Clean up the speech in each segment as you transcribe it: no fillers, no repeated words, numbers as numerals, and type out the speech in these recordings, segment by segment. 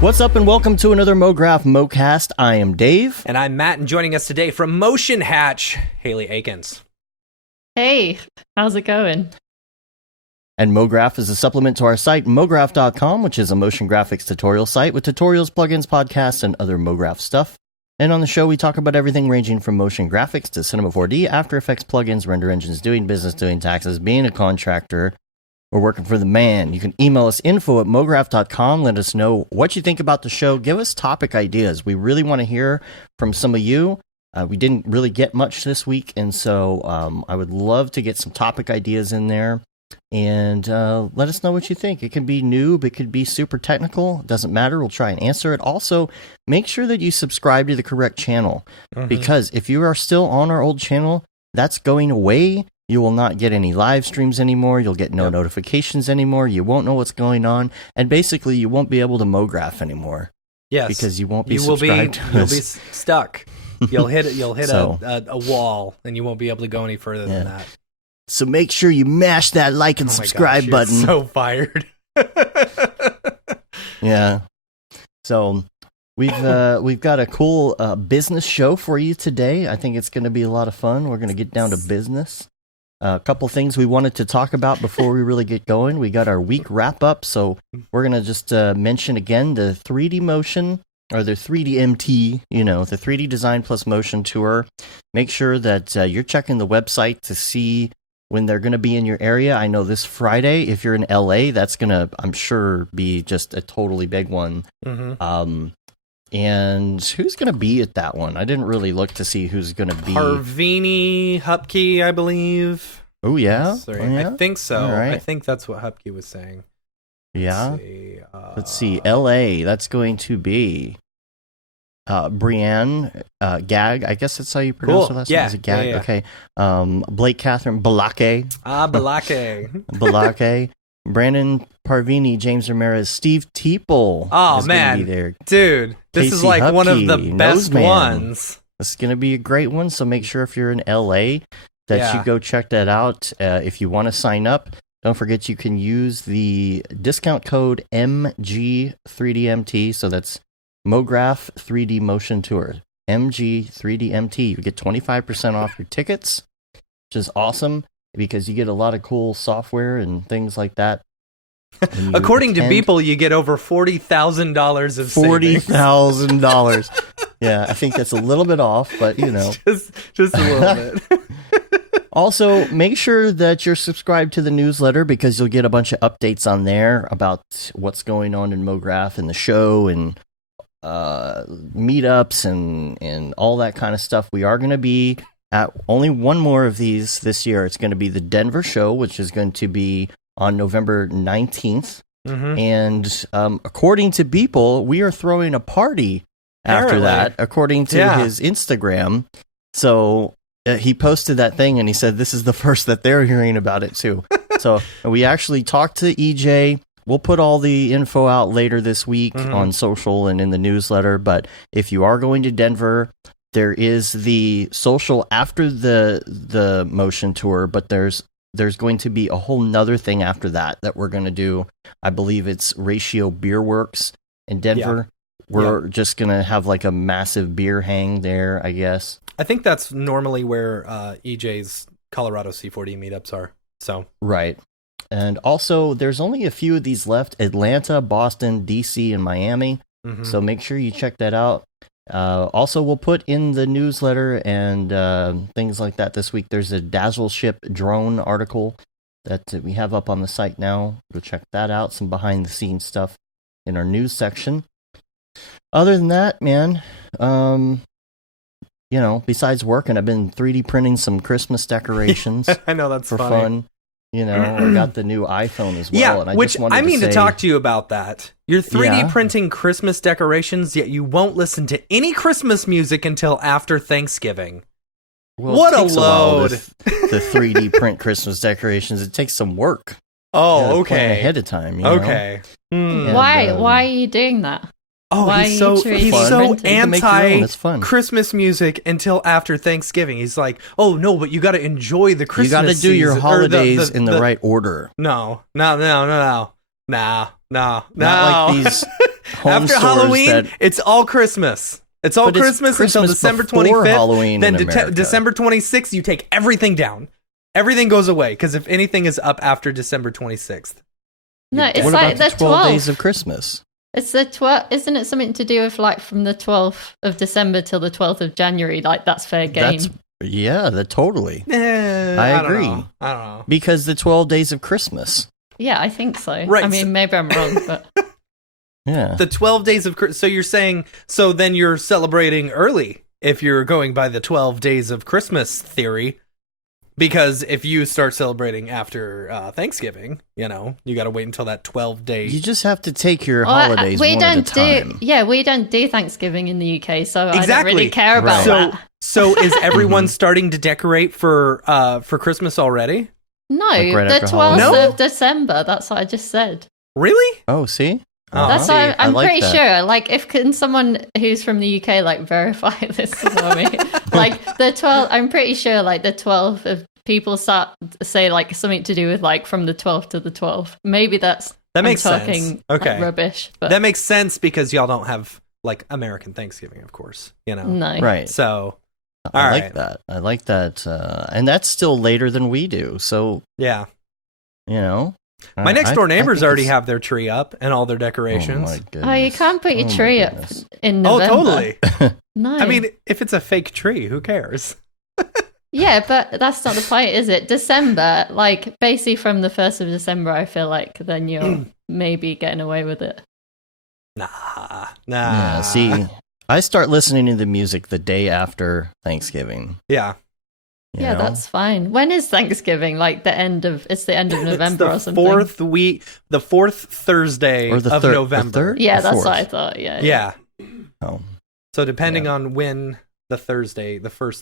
What's up and welcome to another Mograph Mocast. I am Dave. And I'm Matt, and joining us today from Motion Hatch, Hayley Akins. Hey, how's it going? And Mograph is a supplement to our site, mograph.com, which is a motion graphics tutorial site with tutorials, plugins, podcasts, and other Mograph stuff. And on the show, we talk about everything ranging from motion graphics to Cinema 4D, After Effects plugins, render engines, doing business, doing taxes, being a contractor. We're working for the man. You can email us info@mograph.com. Let us know what you think about the show. Give us topic ideas. We really want to hear from some of you. We didn't really get much this week, and so I would love to get some topic ideas in there. And let us know what you think. It can be noob. It could be super technical. It doesn't matter. We'll try and answer it. Also, make sure that you subscribe to the correct channel. Because if you are still on our old channel, that's going away. You will not get any live streams anymore. You'll get no notifications anymore. You won't know what's going on. And basically, you won't be able to Mograph anymore. Yes. Because you won't be subscribed to us. You'll be stuck. You'll hit a wall, and you won't be able to go any further than that. So make sure you mash that like and subscribe button. So fired. Yeah. So we've got a cool business show for you today. I think it's going to be a lot of fun. We're going to get down to business. A couple things we wanted to talk about before we really get going. We got our week wrap up, so we're going to just mention again the 3D Motion, or the 3D MT, the 3D Design Plus Motion Tour. Make sure that you're checking the website to see when they're going to be in your area. I know this Friday, if you're in LA, that's going to, I'm sure, be just a totally big one. And who's going to be at that one? I didn't really look to see who's going to be. Harvini Hupke, I believe. Oh, yeah? Sorry, Oh, yeah? I think so. Right. I think that's what Hupke was saying. Yeah? Let's see. LA, that's going to be Brienne Gag. I guess that's how you pronounce her last name. Is it Gag? Yeah. Okay. Blake Catherine Balake. Balake. Balake. Brandon Parvini, James Ramirez, Steve Teeple. Oh, man. Be there. Dude, this Casey is like Hupke, one of the best ones. This is going to be a great one, so make sure if you're in LA that you go check that out. If you want to sign up, don't forget you can use the discount code MG3DMT, so that's Mograph 3D Motion Tour, MG3DMT. You get 25% off your tickets, which is awesome because you get a lot of cool software and things like that. According to Beeple, you get over $40,000 of $40,000. Yeah, I think that's a little bit off, but just a little bit. Also, make sure that you're subscribed to the newsletter because you'll get a bunch of updates on there about what's going on in Mograph and the show and meetups and all that kind of stuff. We are going to be at only one more of these this year. It's going to be the Denver show, which is going to be on November 19th. And according to Beeple, we are throwing a party after that, according to his Instagram. So he posted that thing and he said this is the first that they're hearing about it too. So we actually talked to EJ. We'll put all the info out later this week on social and in the newsletter. But if you are going to Denver, there is the social after the motion tour, but there's going to be a whole nother thing after that we're going to do. I believe it's Ratio Beer Works in Denver. We're just going to have like a massive beer hang there, I guess. I think that's normally where EJ's Colorado C4D meetups are. So right. And also, there's only a few of these left: Atlanta, Boston, DC, and Miami. So make sure you check that out. Also, we'll put in the newsletter and things like that this week. There's a Dazzle Ship drone article that we have up on the site now. Go check that out. Some behind-the-scenes stuff in our news section. Other than that, man, besides working, I've been 3D printing some Christmas decorations. I know, that's for funny. Fun. I got the new iPhone as well. Yeah, and I mean to talk to you about that. You're 3D Yeah. printing Christmas decorations, yet you won't listen to any Christmas music until after Thanksgiving. Well, what it a takes while load! The 3D print Christmas decorations, it takes some work. Oh, Plan okay. ahead of time. Okay. And, Why are you doing that? Oh, Why he's are you so printing? It's fun. anti-Christmas music until after Thanksgiving. He's like, oh, no, but you got to enjoy the Christmas You got to do your season, or holidays in the right order. No. Not like these home After stores Halloween, that, it's all Christmas. It's all but it's Christmas until December before 25th. Halloween Then in America. December 26th, you take everything down. Everything goes away because if anything is up after December 26th. No, it's What like about the the 12 days 12th. of Christmas? It's the 12th. Isn't it something to do with like from the 12th of December till the 12th of January? Like that's fair game. Totally. I agree. I don't know. Because the 12 days of Christmas. Yeah, I think so. Right, I mean, maybe I'm wrong, but Yeah. The 12 days of Christmas. So you're saying, so then you're celebrating early if you're going by the 12 days of Christmas theory. Because if you start celebrating after Thanksgiving, you got to wait until that 12-day. You just have to take your Well, holidays we one don't at a time. do. Yeah, we don't do Thanksgiving in the UK, so I don't Exactly. really care about Right. that. So is everyone starting to decorate for Christmas already? No, Like right the after 12th Halloween? of December. That's what I just said. Really? Oh, see? Oh, That's see, why I'm I like pretty that. sure. Like, if can someone who's from the UK like verify this for me? Like the 12th, I'm pretty sure like the 12th of people start say like something to do with like from the 12th to the 12th. Maybe that makes sense. talking Okay. like, rubbish. But That makes sense because y'all don't have like American Thanksgiving, of course. no, Right. So I all like right. that. I like that. And that's still later than we do. So, yeah. My My next door neighbors already have their tree up and all their Oh, decorations. my goodness. Oh, you can't put your Oh, my tree up goodness. in Oh, November. totally. No, I mean, if it's a fake tree, who cares? yeah, but that's not the point, is it? December, like basically from the 1st of December, I feel like then you're maybe getting away with it. Nah. Yeah, see, I start listening to the music the day after Thanksgiving. Yeah. you Yeah, know? that's fine. When is Thanksgiving? Like the end of November or it's the something. the fourth Thursday Or the of third- the November. third? Yeah, The that's fourth. what I thought. Yeah. Yeah. Oh, So depending Yeah. on when the first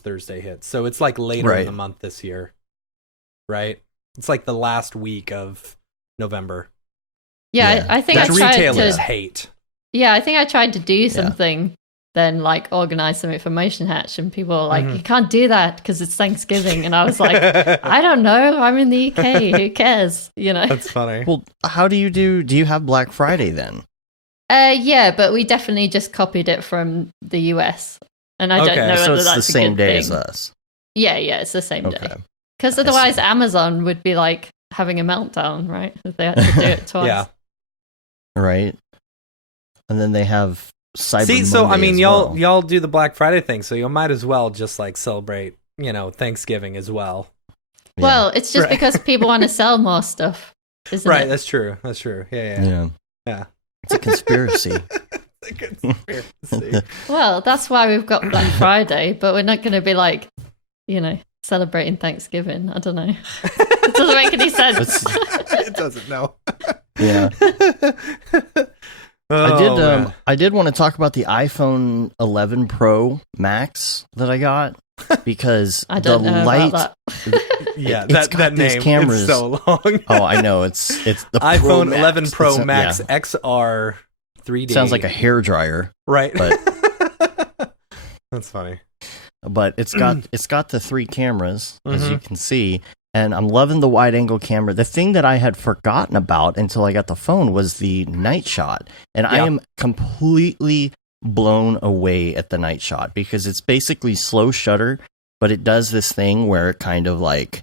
Thursday hits. So it's like later in Right. the month this year. Right? It's like the last week of November. Yeah, Yeah. I think That I tried retailers to. hate. Yeah, I think I tried to do something, then like organize something for Motion Hatch, and people were like, Mhm. "You can't do that because it's Thanksgiving," and I was like, "I don't know. I'm in the UK. Who cares?" You know. That's funny. well, how do you have Black Friday then? Yeah, but we definitely just copied it from the US, and I Okay, don't know So whether it's the that's a same good day thing. as us. Yeah, it's the same Okay. day. Because I otherwise, see. Amazon would be like having a meltdown, right? If they had to do it twice. Yeah. Right? And then they have Cyber See, so I Monday mean, as y'all well. y'all do the Black Friday thing, so you might as well just like celebrate, Thanksgiving as well. Yeah. Well, it's just Right. because people want to sell more stuff, isn't Right, it? that's true. That's true. Yeah. Yeah. Yeah. It's a conspiracy. It's a conspiracy. Well, that's why we've got Black Friday, but we're not going to be like, celebrating Thanksgiving. I don't know. It doesn't make any sense. It doesn't, no. Yeah. Oh, I did want to talk about the iPhone 11 Pro Max that I got because I don't the know light. about that. yeah, it's that got these name cameras. is so long. Oh, I know it's the Pro iPhone Max. 11 Pro It's Max yeah. XR 3D. Sounds like a hair dryer, right. but- That's funny. but it's got the 3 cameras as you Mhm. can see, and I'm loving the wide angle camera. The thing that I had forgotten about until I got the phone was the night shot, and I Yeah. am completely blown away at the night shot because it's basically slow shutter, but it does this thing where it kind of like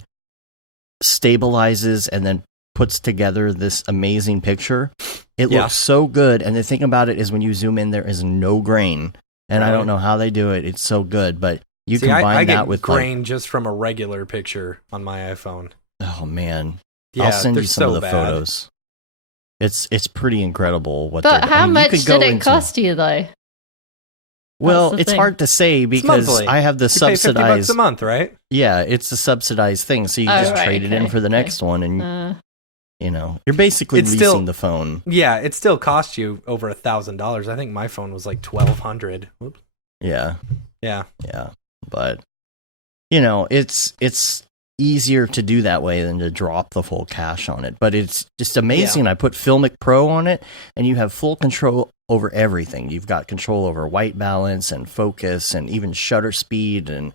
stabilizes and then puts together this amazing picture. It Yeah. looks so good, and the thing about it is when you zoom in, there is no grain, and I Really? don't know how they do it. It's so good, but you See, combine I that get with grain just from a regular picture on my iPhone. oh man, Yeah, I'll send they're you some so of the bad. photos. It's pretty incredible what. But they're- how I mean, you much could did go it into- cost you, though? Well, That's the it's thing. hard to say because monthly. I have the You pay $50 subsidized. a month, right? Yeah, it's the subsidized thing, so you Oh, just right, trade it in okay, for the okay. next one, and Uh, you're basically It's leasing still- the phone. Yeah, it still costs you over $1,000. I think my phone was like $1,200. Whoops. Yeah, Yeah. but it's easier to do that way than to drop the full cash on it. But it's just amazing. I put Filmic Pro on it, and you have full control over everything. You've got control over white balance and focus, and even shutter speed, and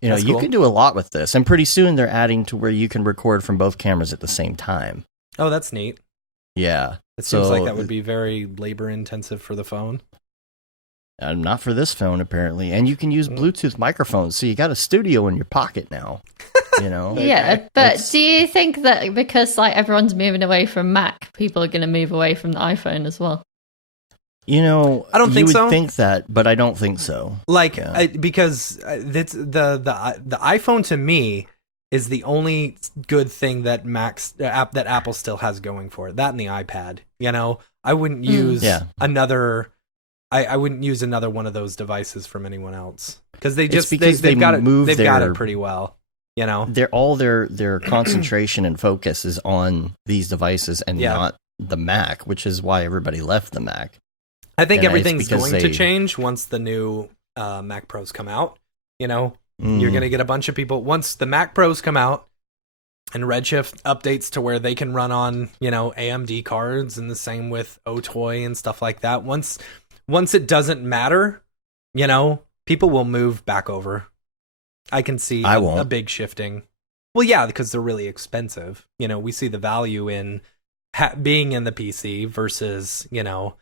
That's you cool. can do a lot with this. And pretty soon they're adding to where you can record from both cameras at the same time. Oh, that's neat. Yeah. It seems So like that would be very labor intensive for the phone. Not for this phone, apparently. And you can use Bluetooth microphones, so you got a studio in your pocket now. You know? Yeah, but It's- do you think that because like everyone's moving away from Mac, people are going to move away from the iPhone as well? You know, I don't think you so. would think that, but I don't think so. Like, Yeah. because that's the iPhone to me is the only good thing that that Apple still has going for it. That and the iPad. You know, I wouldn't use another. I wouldn't use another one of those devices from anyone else because they've got it pretty well. You know, their concentration and focus is on these devices and not the Mac, which is why everybody left the Mac. I think And everything's going to change once the new Mac Pros come out. You know, you're going to get a bunch of people once the Mac Pros come out and Redshift updates to where they can run on, you know, AMD cards, and the same with OTOY and stuff like that. Once it doesn't matter, you know, people will move back over. I can see a big shifting. Well, yeah, because they're really expensive. You know, we see the value in being in the PC versus, you know,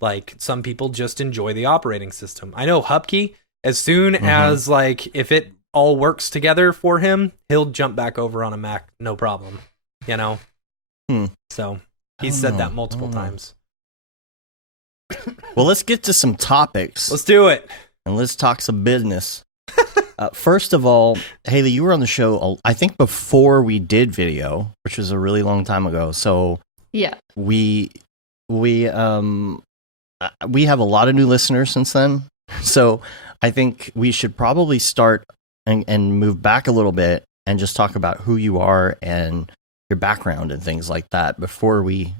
like some people just enjoy the operating system. I know Hupkey, as soon as like if it all works together for him, he'll jump back over on a Mac, no problem. You know? So he's said that multiple times. Well, let's get to some topics. Let's do it. And let's talk some business. First of all, Hayley, you were on the show, I think, before we did video, which was a really long time ago. So yeah, we have a lot of new listeners since then. So I think we should probably start and move back a little bit and just talk about who you are and your background and things like that before we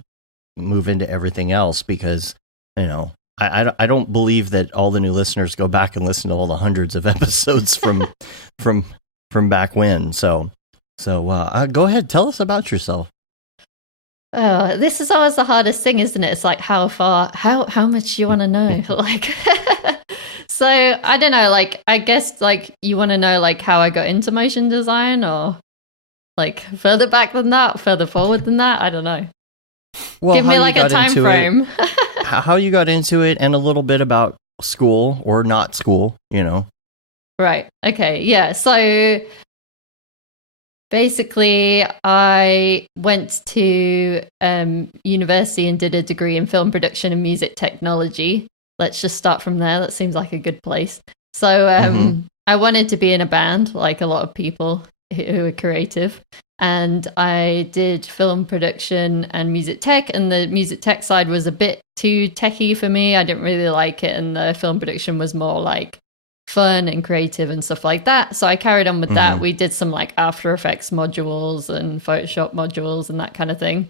move into everything else, because you know, I don't believe that all the new listeners go back and listen to all the hundreds of episodes from back when. So go ahead, tell us about yourself. This is always the hardest thing, isn't it? It's like how much you want to know, like. So I don't know, like I guess like you want to know like how I got into motion design, or like further back than that, further forward than that. I don't know. Well, give me like a time frame. How you got into it, and a little bit about school or not school, you know. Right. Okay. Yeah. So basically, I went to university and did a degree in film production and music technology. Let's just start from there. That seems like a good place. So I wanted to be in a band, like a lot of people who are creative. And I did film production and music tech, and the music tech side was a bit too techy for me. I didn't really like it, and the film production was more like fun and creative and stuff like that. So I carried on with that. We did some like After Effects modules and Photoshop modules and that kind of thing.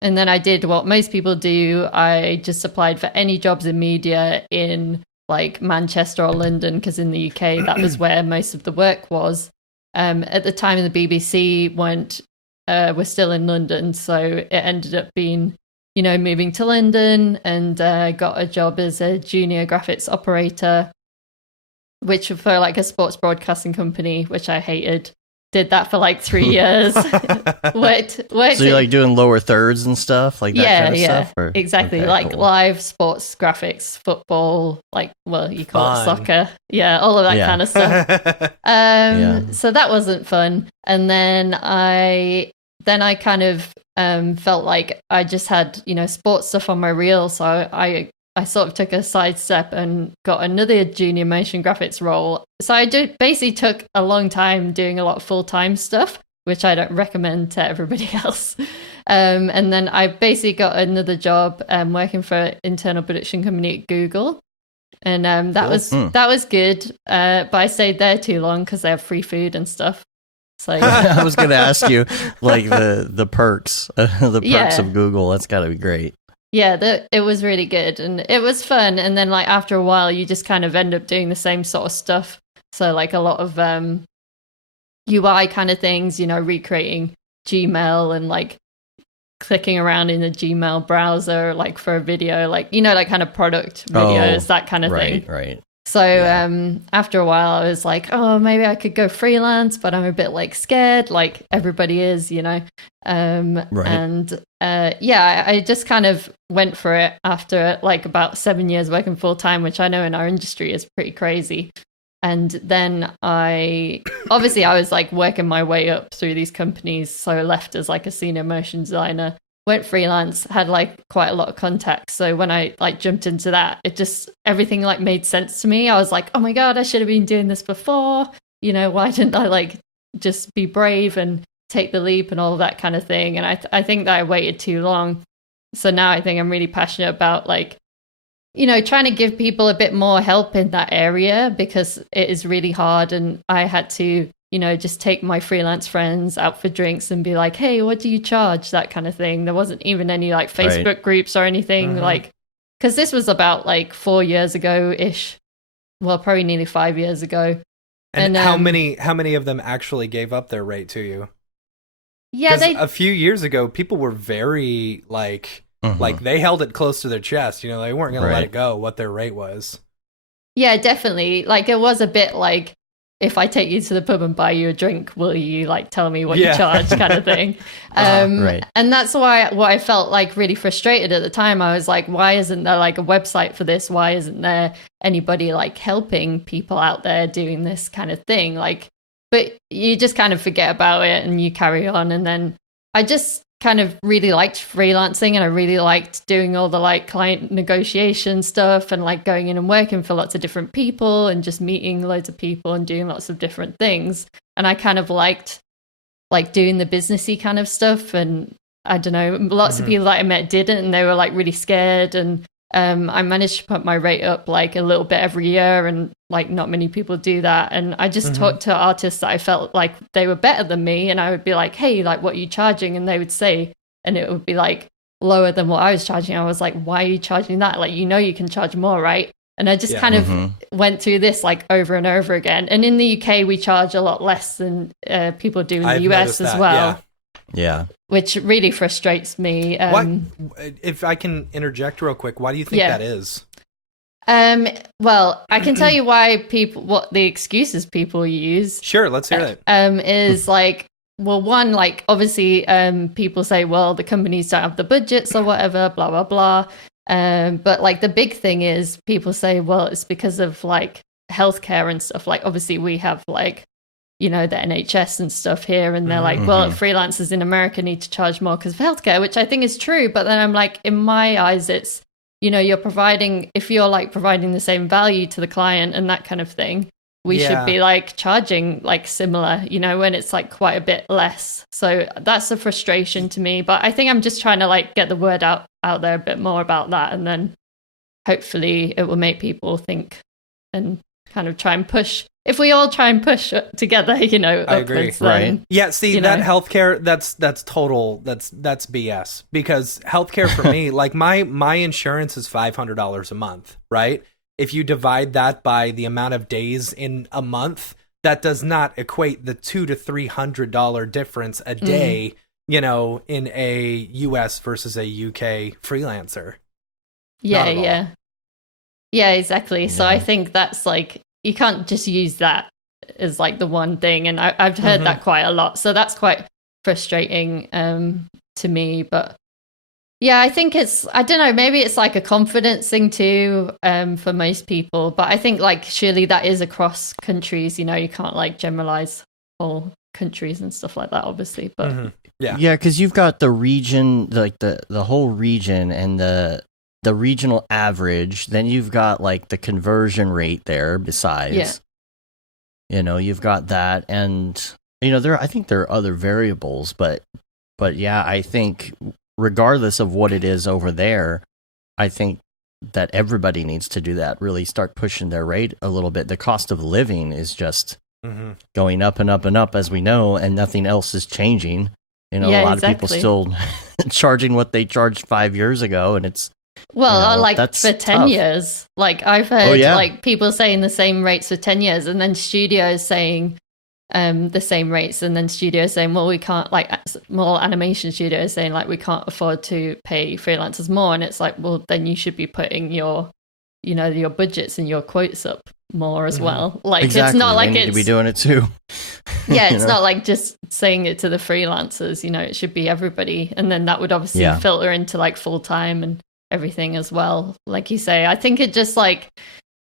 And then I did what most people do. I just applied for any jobs in media in like Manchester or London, because in the UK, that was where most of the work was. At the time, the BBC were still in London, so it ended up being, you know, moving to London, and got a job as a junior graphics operator, which for like a sports broadcasting company, which I hated. Did that for like 3 years. worked so you're like doing lower thirds and stuff, like that kind of stuff? Or? Exactly. Okay, like cool. live sports graphics, football, like, well, you call it soccer. Yeah, all of that kind of stuff. So that wasn't fun. And then I kind of felt like I just had, you know, sports stuff on my reel. So I sort of took a sidestep and got another junior motion graphics role. So I basically took a long time doing a lot of full-time stuff, which I don't recommend to everybody else. And then I basically got another job working for an internal production company at Google. And that was good. But I stayed there too long because they have free food and stuff. So I was going to ask you, like the perks, of Google. That's got to be great. Yeah, it was really good, and it was fun. And then like after a while, you just kind of end up doing the same sort of stuff. So like a lot of UI kind of things, you know, recreating Gmail and like clicking around in the Gmail browser, like for a video, like, you know, like kind of product videos, that kind of thing. Right. So after a while, I was like, oh, maybe I could go freelance, but I'm a bit like scared, like everybody is, you know. And I just kind of went for it after like about 7 years working full time, which I know in our industry is pretty crazy. And then I was like working my way up through these companies. So I left as like a senior motion designer, went freelance, had like quite a lot of contacts. So when I like jumped into that, it just, everything like made sense to me. I was like, oh my God, I should have been doing this before. You know, why didn't I like just be brave and take the leap and all of that kind of thing? And I think that I waited too long. So now I think I'm really passionate about like, you know, trying to give people a bit more help in that area because it is really hard. And I had to, you know, just take my freelance friends out for drinks and be like, hey, what do you charge? That kind of thing. There wasn't even any like Facebook groups or anything like, because this was about like 4 years ago-ish. Well, probably nearly 5 years ago. And how many of them actually gave up their rate to you? Yeah, a few years ago, people were very like they held it close to their chest. You know, they weren't going to let it go what their rate was. Yeah, definitely. Like it was a bit like, if I take you to the pub and buy you a drink, will you like tell me what you charge kind of thing? And that's why what I felt like really frustrated at the time. I was like, why isn't there like a website for this? Why isn't there anybody like helping people out there doing this kind of thing? Like, but you just kind of forget about it and you carry on. And then I just kind of really liked freelancing and I really liked doing all the like client negotiation stuff and like going in and working for lots of different people and just meeting loads of people and doing lots of different things. And I kind of liked like doing the businessy kind of stuff. And I don't know, lots of people that I met didn't, and they were like really scared. And I managed to put my rate up like a little bit every year, and like not many people do that. And I just talked to artists that I felt like they were better than me, and I would be like, hey, like what are you charging? And they would say, and it would be like lower than what I was charging. I was like, why are you charging that? Like, you know, you can charge more, right? And I just kind of went through this like over and over again. And in the UK, we charge a lot less than people do in the US as well. Yeah. Which really frustrates me. If I can interject real quick, why do you think that is? Well, I can tell you what the excuses people use. Sure, let's hear it. Is like, well, one, like obviously, people say, well, the companies don't have the budgets or whatever, blah, blah, blah. But like the big thing is people say, well, it's because of like healthcare and stuff. Like obviously we have like, you know, the NHS and stuff here, and they're like, well, freelancers in America need to charge more because of healthcare, which I think is true. But then I'm like, in my eyes, it's, you know, if you're like providing the same value to the client and that kind of thing, we should be like charging like similar, you know, when it's like quite a bit less. So that's a frustration to me. But I think I'm just trying to like get the word out there a bit more about that. And then hopefully it will make people think and kind of try and push. If we all try and push together, you know, I agree. Then, yeah, see, that healthcare, that's BS. Because healthcare for me, like my insurance is $500 a month, right? If you divide that by the amount of days in a month, that does not equate the $200 to $300 difference a day, you know, in a US versus a UK freelancer. Yeah, exactly. So I think that's like, you can't just use that as like the one thing. And I've heard that quite a lot. So that's quite frustrating to me. But yeah, I think I don't know, maybe it's like a confidence thing too for most people. But I think like surely that is across countries, you know, you can't like generalize all countries and stuff like that, obviously. But yeah, because you've got the region, like the whole region and the regional average, then you've got like the conversion rate there besides. You know, you've got that, and you know, I think there are other variables, but yeah, I think regardless of what it is over there, I think that everybody needs to do that, really start pushing their rate a little bit. The cost of living is just going up and up and up, as we know, and nothing else is changing. You know, a lot of people still charging what they charged 5 years ago, and it's, well, you know, like for 10 tough. years, like I've heard like people saying the same rates for 10 years, and then studios saying the same rates, and then studios saying, well, we can't, like more animation studios saying like we can't afford to pay freelancers more. And it's like, well, then you should be putting your your budgets and your quotes up more as well. Like Exactly. it's not like they need to be doing it too. yeah, You it's know? not like just saying it to the freelancers, it should be everybody. And then that would obviously Yeah. filter into like full time and everything as well. Like you say, I think it just like,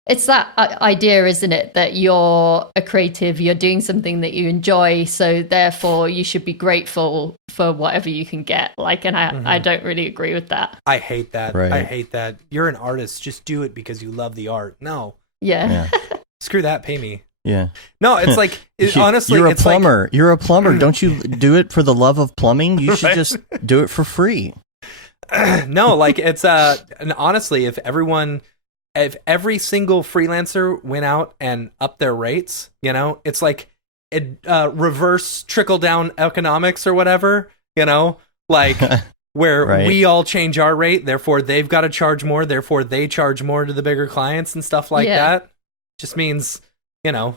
it's that idea, isn't it? That you're a creative, you're doing something that you enjoy. So therefore you should be grateful for whatever you can get. Like, and I don't really agree with that. I hate that. Right. I hate that. You're an artist. Just do it because you love the art. No. Yeah. Screw that. Pay me. Yeah. No, it's like, honestly, you're a it's plumber. You're a plumber. Don't you do it for the love of plumbing? You should just do it for free. No, like it's and honestly, if every single freelancer went out and upped their rates, it's like reverse trickle down economics or whatever, like where Right. we all change our rate, therefore they've got to charge more, therefore they charge more to the bigger clients and stuff like that. Just means, the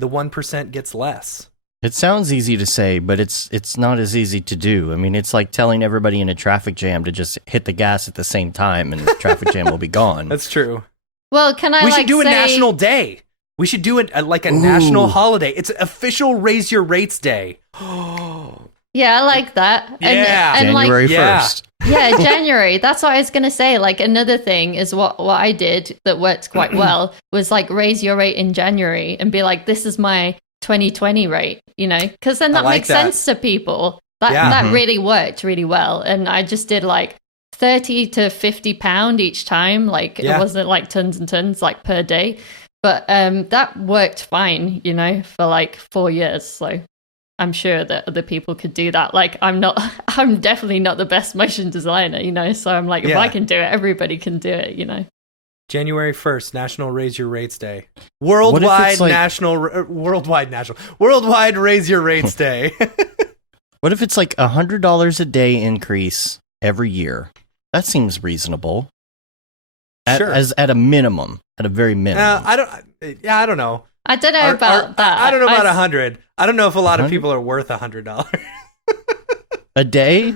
1% gets less. It sounds easy to say, but it's not as easy to do. I mean, it's like telling everybody in a traffic jam to just hit the gas at the same time, and the traffic jam will be gone. That's true. Well, can I We like should do a say- national day. We should do it like a national holiday. It's official Raise Your Rates Day. Yeah, I like that. Yeah. And January like, 1st. yeah, January. That's what I was gonna say. Like another thing is what I did that worked quite well was like raise your rate in January and be like, this is my 2020 rate, because then that like makes that. sense to people. That Yeah. that really worked really well. And I just did like 30 to 50 pound each time. Like Yeah. it wasn't like tons and tons like per day. But that worked fine, for like 4 years. So I'm sure that other people could do that. Like I'm definitely not the best motion designer, so I'm like, if Yeah. I can do it, everybody can do it. January 1st, National Raise Your Rates Day. What if it's Worldwide Raise Your Rates Day. What if it's like $100 a day increase every year? That seems reasonable. Sure. At a minimum, at a very minimum. I don't know. I don't know about that. I don't know about 100. I don't know if a lot of 100? people are worth $100. A day?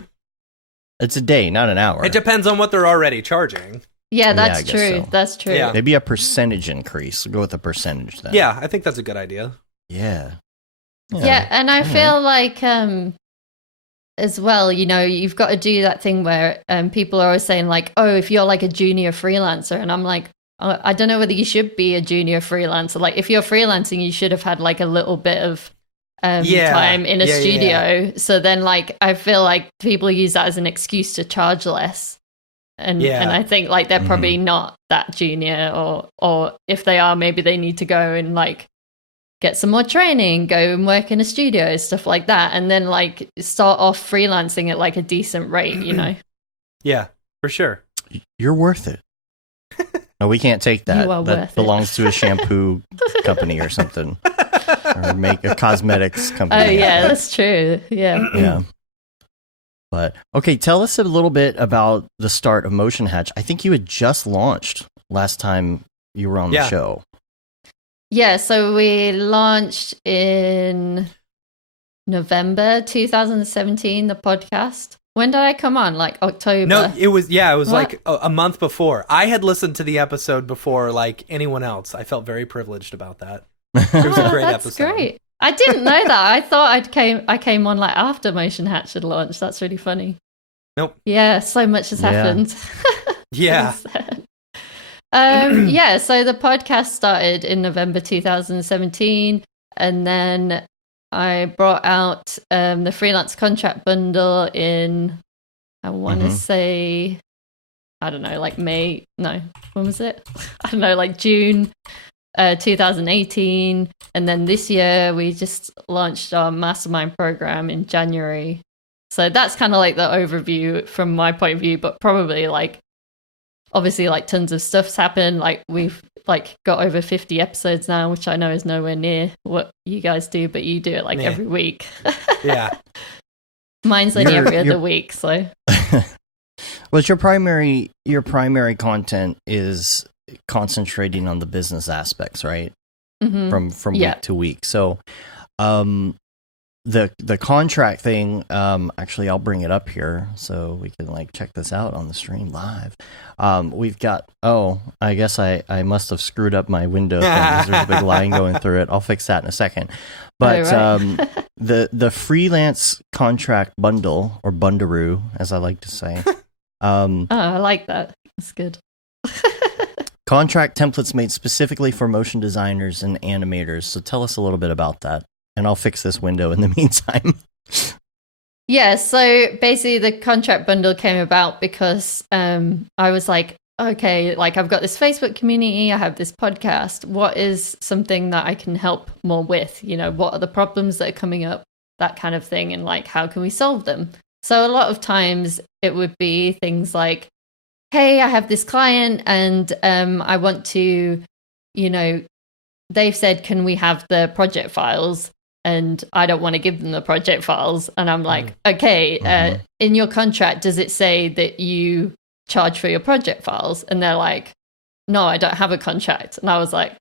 It's a day, not an hour. It depends on what they're already charging. Yeah, I that's guess true. so. That's true. Yeah. Maybe a percentage increase. We'll go with a percentage then. Yeah, I think that's a good idea. Yeah. Yeah, and I feel like as well, you've got to do that thing where people are always saying like, oh, if you're like a junior freelancer, and I'm like, I don't know whether you should be a junior freelancer. Like if you're freelancing, you should have had like a little bit of time in a studio. So then like I feel like people use that as an excuse to charge less. And I think like they're probably not that junior, or if they are, maybe they need to go and like get some more training, go and work in a studio, stuff like that, and then like start off freelancing at like a decent rate, Yeah, for sure. You're worth it. No, we can't take that. You are That worth it. belongs to a shampoo company or something. Or make a cosmetics company. Oh yeah, that's true. Yeah. Yeah. But okay, tell us a little bit about the start of Motion Hatch. I think you had just launched last time you were on the show. Yeah, so we launched in November 2017, the podcast. When did I come on? Like October? No, it was What? like a month before. I had listened to the episode before like anyone else. I felt very privileged about that. It was a great that's episode. great. I didn't know that. I thought I came on like after Motion Hatch had launched. That's really funny. Nope. Yeah, so much has happened. Yeah. Yeah, so the podcast started in November 2017, and then I brought out the freelance contract bundle in, I want to say, I don't know, like May. No, when was it? I don't know, like June 2018. And then this year we just launched our Mastermind program in January. So that's kind of like the overview from my point of view, but probably like, obviously like tons of stuff's happened. Like we've like got over 50 episodes now, which I know is nowhere near what you guys do, but you do it like every week. Yeah. Mine's only every other week, so. Well, your primary content is concentrating on the business aspects, right? From week to week. So, the contract thing, actually I'll bring it up here so we can like check this out on the stream live. We've got, I guess I must have screwed up my window thing 'cause there's a big line going through it. I'll fix that in a second. But the freelance contract bundle, or bundaroo as I like to say. I like that. That's good. Contract templates made specifically for motion designers and animators. So tell us a little bit about that. And I'll fix this window in the meantime. Yeah, so basically the contract bundle came about because I was like, okay, like I've got this Facebook community, I have this podcast. What is something that I can help more with? You know, what are the problems that are coming up? That kind of thing. And like, how can we solve them? So a lot of times it would be things like, hey, I have this client and I want to, you know, they've said, can we have the project files? And I don't want to give them the project files. And I'm like, okay, in your contract, does it say that you charge for your project files? And they're like, no, I don't have a contract. And I was like,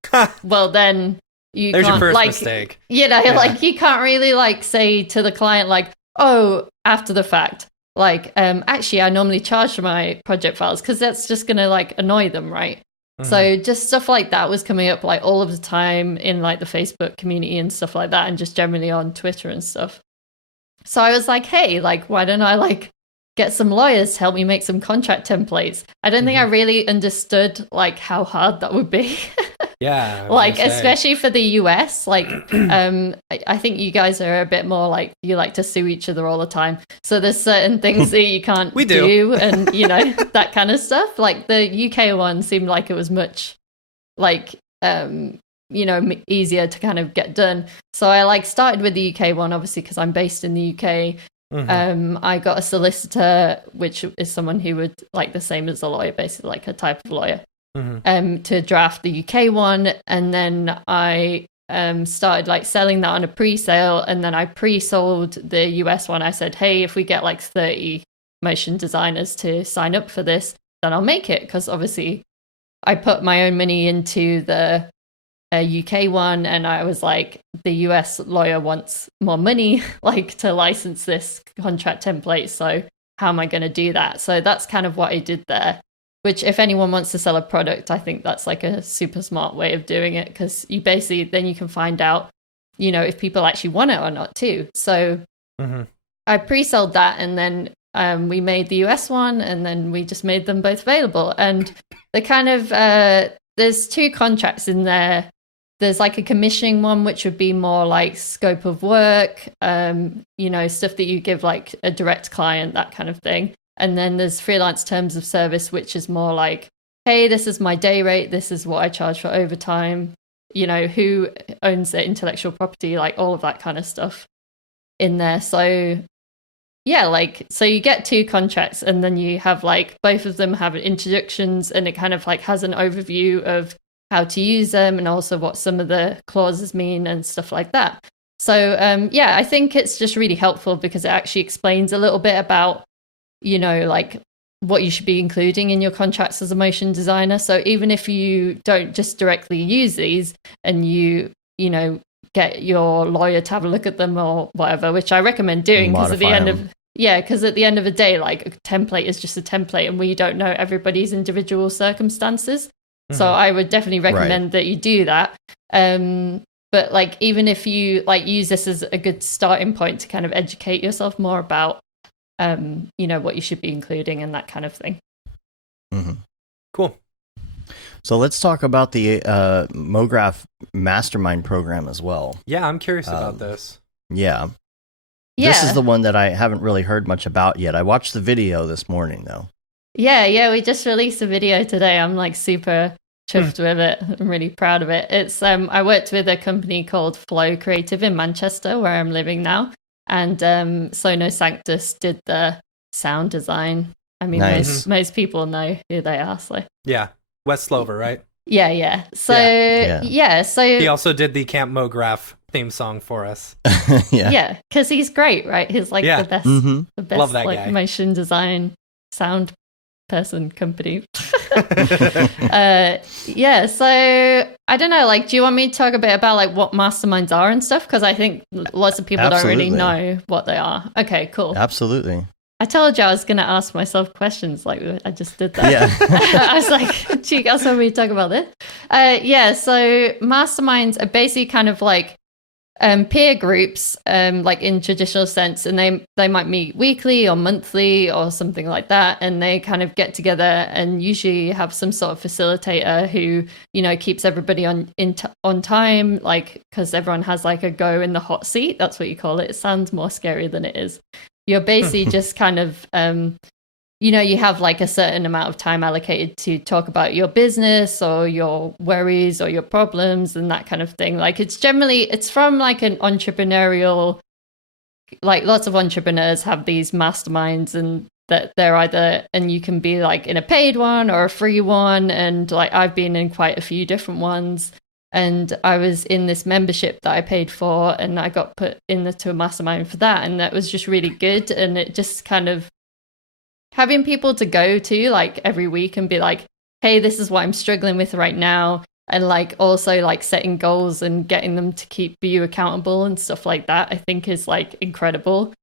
well, then you There's can't, your first like, mistake. you know, like you can't really like say to the client, like, oh, after the fact, like, actually, I normally charge for my project files because that's just going to like annoy them, right? So just stuff like that was coming up like all of the time in like the Facebook community and stuff like that, and just generally on Twitter and stuff. So I was like, hey, like, why don't I like get some lawyers to help me make some contract templates? I don't think I really understood like how hard that would be. Yeah. Like, especially for the US, like, I think you guys are a bit more like, you like to sue each other all the time. So there's certain things that you can't do and, you know, that kind of stuff. Like the UK one seemed like it was much like, you know, easier to kind of get done. So I like started with the UK one, obviously, because I'm based in the UK. I got a solicitor, which is someone who would like the same as a lawyer, basically like a type of lawyer. To draft the UK one, and then I started like selling that on a pre-sale, and then I pre-sold the US one. I said, hey, if we get like 30 motion designers to sign up for this, then I'll make it, because obviously I put my own money into the UK one, and I was like, the US lawyer wants more money like to license this contract template, so how am I going to do that? So that's kind of what I did there. Which, if anyone wants to sell a product, I think that's like a super smart way of doing it, because you basically then you can find out, you know, if people actually want it or not too. So I pre-sold that, and then we made the US one, and then we just made them both available. And the kind of there's two contracts in there. There's like a commissioning one, which would be more like scope of work, you know, stuff that you give like a direct client, that kind of thing. And then there's freelance terms of service, which is more like, hey, this is my day rate. This is what I charge for overtime. You know, who owns the intellectual property, like all of that kind of stuff in there. So yeah, like, so you get two contracts, and then you have like both of them have introductions, and it kind of like has an overview of how to use them and also what some of the clauses mean and stuff like that. So yeah, I think it's just really helpful because it actually explains a little bit about, you know, like what you should be including in your contracts as a motion designer. So even if you don't just directly use these, and you know, get your lawyer to have a look at them or whatever, which I recommend doing, because at the end of the day, like a template is just a template, and we don't know everybody's individual circumstances. So I would definitely recommend that you do that. But like, even if you like use this as a good starting point to kind of educate yourself more about you know, what you should be including and that kind of thing. Cool. So let's talk about the Mograph Mastermind program as well. Yeah, I'm curious about this. Yeah. This is the one that I haven't really heard much about yet. I watched the video this morning, though. Yeah, we just released a video today. I'm like super chuffed with it. I'm really proud of it. It's I worked with a company called Flow Creative in Manchester, where I'm living now. And Sono Sanctus did the sound design. I mean, most people know who they are. So yeah, Wes Slover, right? Yeah. So so he also did the Camp Mograph theme song for us. Yeah, because he's great, right? He's like the best Love that like guy. motion design sound person company. Yeah, so I don't know, like, do you want me to talk a bit about like what masterminds are and stuff? Because I think lots of people don't really know what they are. Okay, cool. Absolutely. I told you I was going to ask myself questions, like I just did that. Yeah. I was like, gee, guys want me to talk about this? Yeah, so masterminds are basically kind of like peer groups, like in traditional sense, and they might meet weekly or monthly or something like that, and they kind of get together and usually have some sort of facilitator who, you know, keeps everybody on time, like, because everyone has like a go in the hot seat. That's what you call it. It sounds more scary than it is. You're basically just kind of, you know, you have like a certain amount of time allocated to talk about your business or your worries or your problems and that kind of thing. Like it's from like an entrepreneurial, like lots of entrepreneurs have these masterminds, and that they're either, and you can be like in a paid one or a free one. And like I've been in quite a few different ones. And I was in this membership that I paid for, and I got put into a mastermind for that. And that was just really good. And it just kind of having people to go to like every week and be like, hey, this is what I'm struggling with right now. And like also like setting goals and getting them to keep you accountable and stuff like that, I think is like incredible.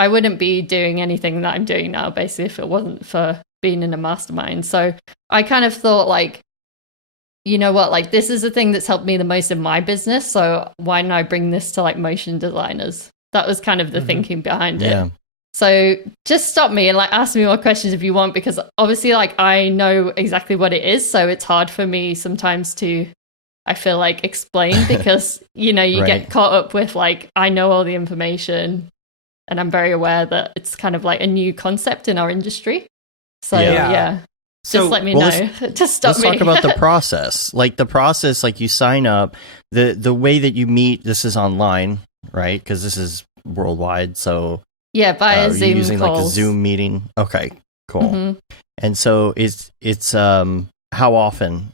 I wouldn't be doing anything that I'm doing now, basically, if it wasn't for being in a mastermind. So I kind of thought like, you know what, like this is the thing that's helped me the most in my business. So why don't I bring this to like motion designers? That was kind of the thinking behind it. So just stop me and like ask me more questions if you want, because obviously like I know exactly what it is. So it's hard for me sometimes to, I feel like, explain because, you know, you get caught up with like, I know all the information and I'm very aware that it's kind of like a new concept in our industry. So yeah. Just let me know. Just stop me. Let's talk about the process. Like the process, like you sign up, the way that you meet, this is online, right? Because this is worldwide. So yeah, via Zoom you're using calls. Like a Zoom meeting. Okay, cool. And so it's how often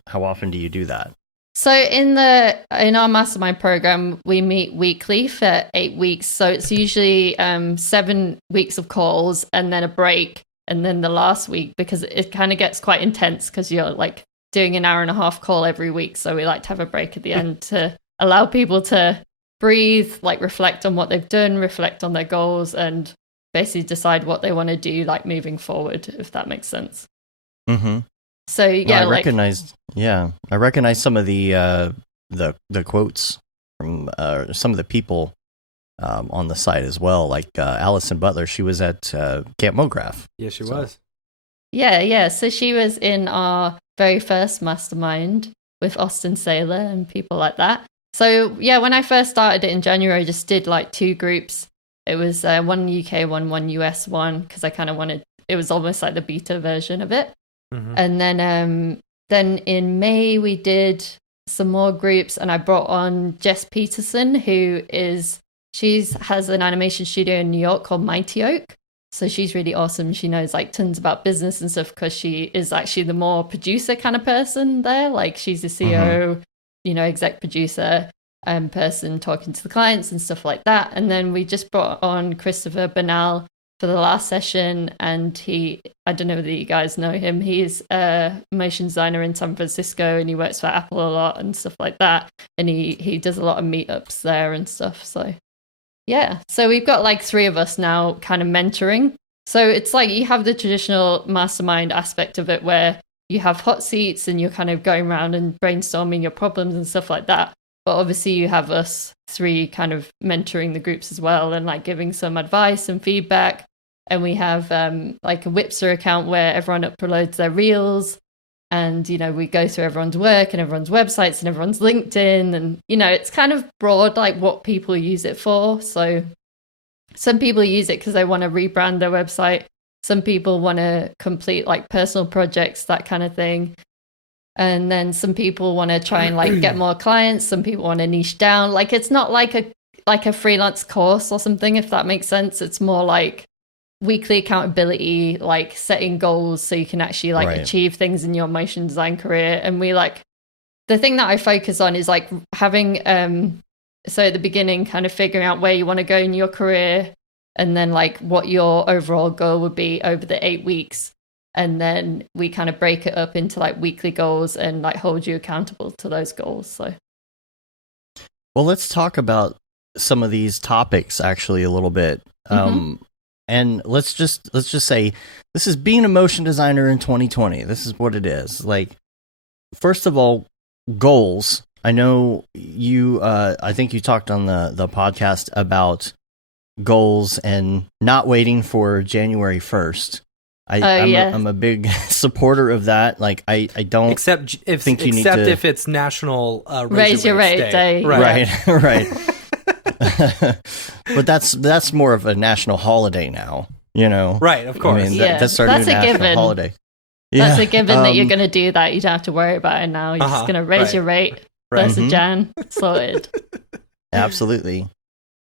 do you do that? So in our mastermind program, we meet weekly for 8 weeks. So it's usually 7 weeks of calls and then a break. And then the last week, because it kind of gets quite intense because you're like doing an hour and a half call every week. So we like to have a break at the end to allow people to breathe, like reflect on what they've done, reflect on their goals, and basically decide what they want to do, like moving forward, if that makes sense. So yeah, I recognize some of the quotes from some of the people on the site as well, like Allison Butler. She was at Camp Mograph. Yeah, she was. Yeah. So she was in our very first mastermind with Austin Saylor and people like that. So yeah, when I first started it in January, I just did like 2 groups. It was one UK one US one, because I kind of wanted, it was almost like the beta version of it. And then in May we did some more groups, and I brought on Jess Peterson, who has an animation studio in New York called Mighty Oak. So she's really awesome. She knows like tons about business and stuff, because she is actually the more producer kind of person there. Like she's the CEO, you know, exec producer person talking to the clients and stuff like that. And then we just brought on Christopher Bernal for the last session, and I don't know whether you guys know him. He's a motion designer in San Francisco, and he works for Apple a lot and stuff like that. And he does a lot of meetups there and stuff. So yeah, so we've got like 3 of us now kind of mentoring. So it's like you have the traditional mastermind aspect of it where you have hot seats and you're kind of going around and brainstorming your problems and stuff like that. But obviously you have us 3 kind of mentoring the groups as well, and like giving some advice and feedback. And we have like a Whipster account where everyone uploads their reels, and, you know, we go through everyone's work and everyone's websites and everyone's LinkedIn. And, you know, it's kind of broad, like what people use it for. So some people use it because they want to rebrand their website. Some people want to complete like personal projects, that kind of thing. And then some people want to try and like get more clients. Some people want to niche down. Like it's not like a freelance course or something, if that makes sense. It's more like weekly accountability, like setting goals so you can actually like achieve things in your motion design career. And we like, the thing that I focus on is like having so at the beginning kind of figuring out where you want to go in your career, and then like what your overall goal would be over the 8 weeks. And then we kind of break it up into like weekly goals and like hold you accountable to those goals. So, well, let's talk about some of these topics actually a little bit. And let's just say this is being a motion designer in 2020. This is what it is. Like, first of all, goals. I know you, I think you talked on the podcast about goals and not waiting for January 1st. I'm a big supporter of that. Like, I don't think you need to... if it's National Raise Your Rate Day. Right. But that's more of a national holiday now, you know? Right, of course. I mean, that's our new national given. holiday. That's a given that you're going to do that. You don't have to worry about it now. You're just going to raise your rate. First of Jan, sorted. Absolutely.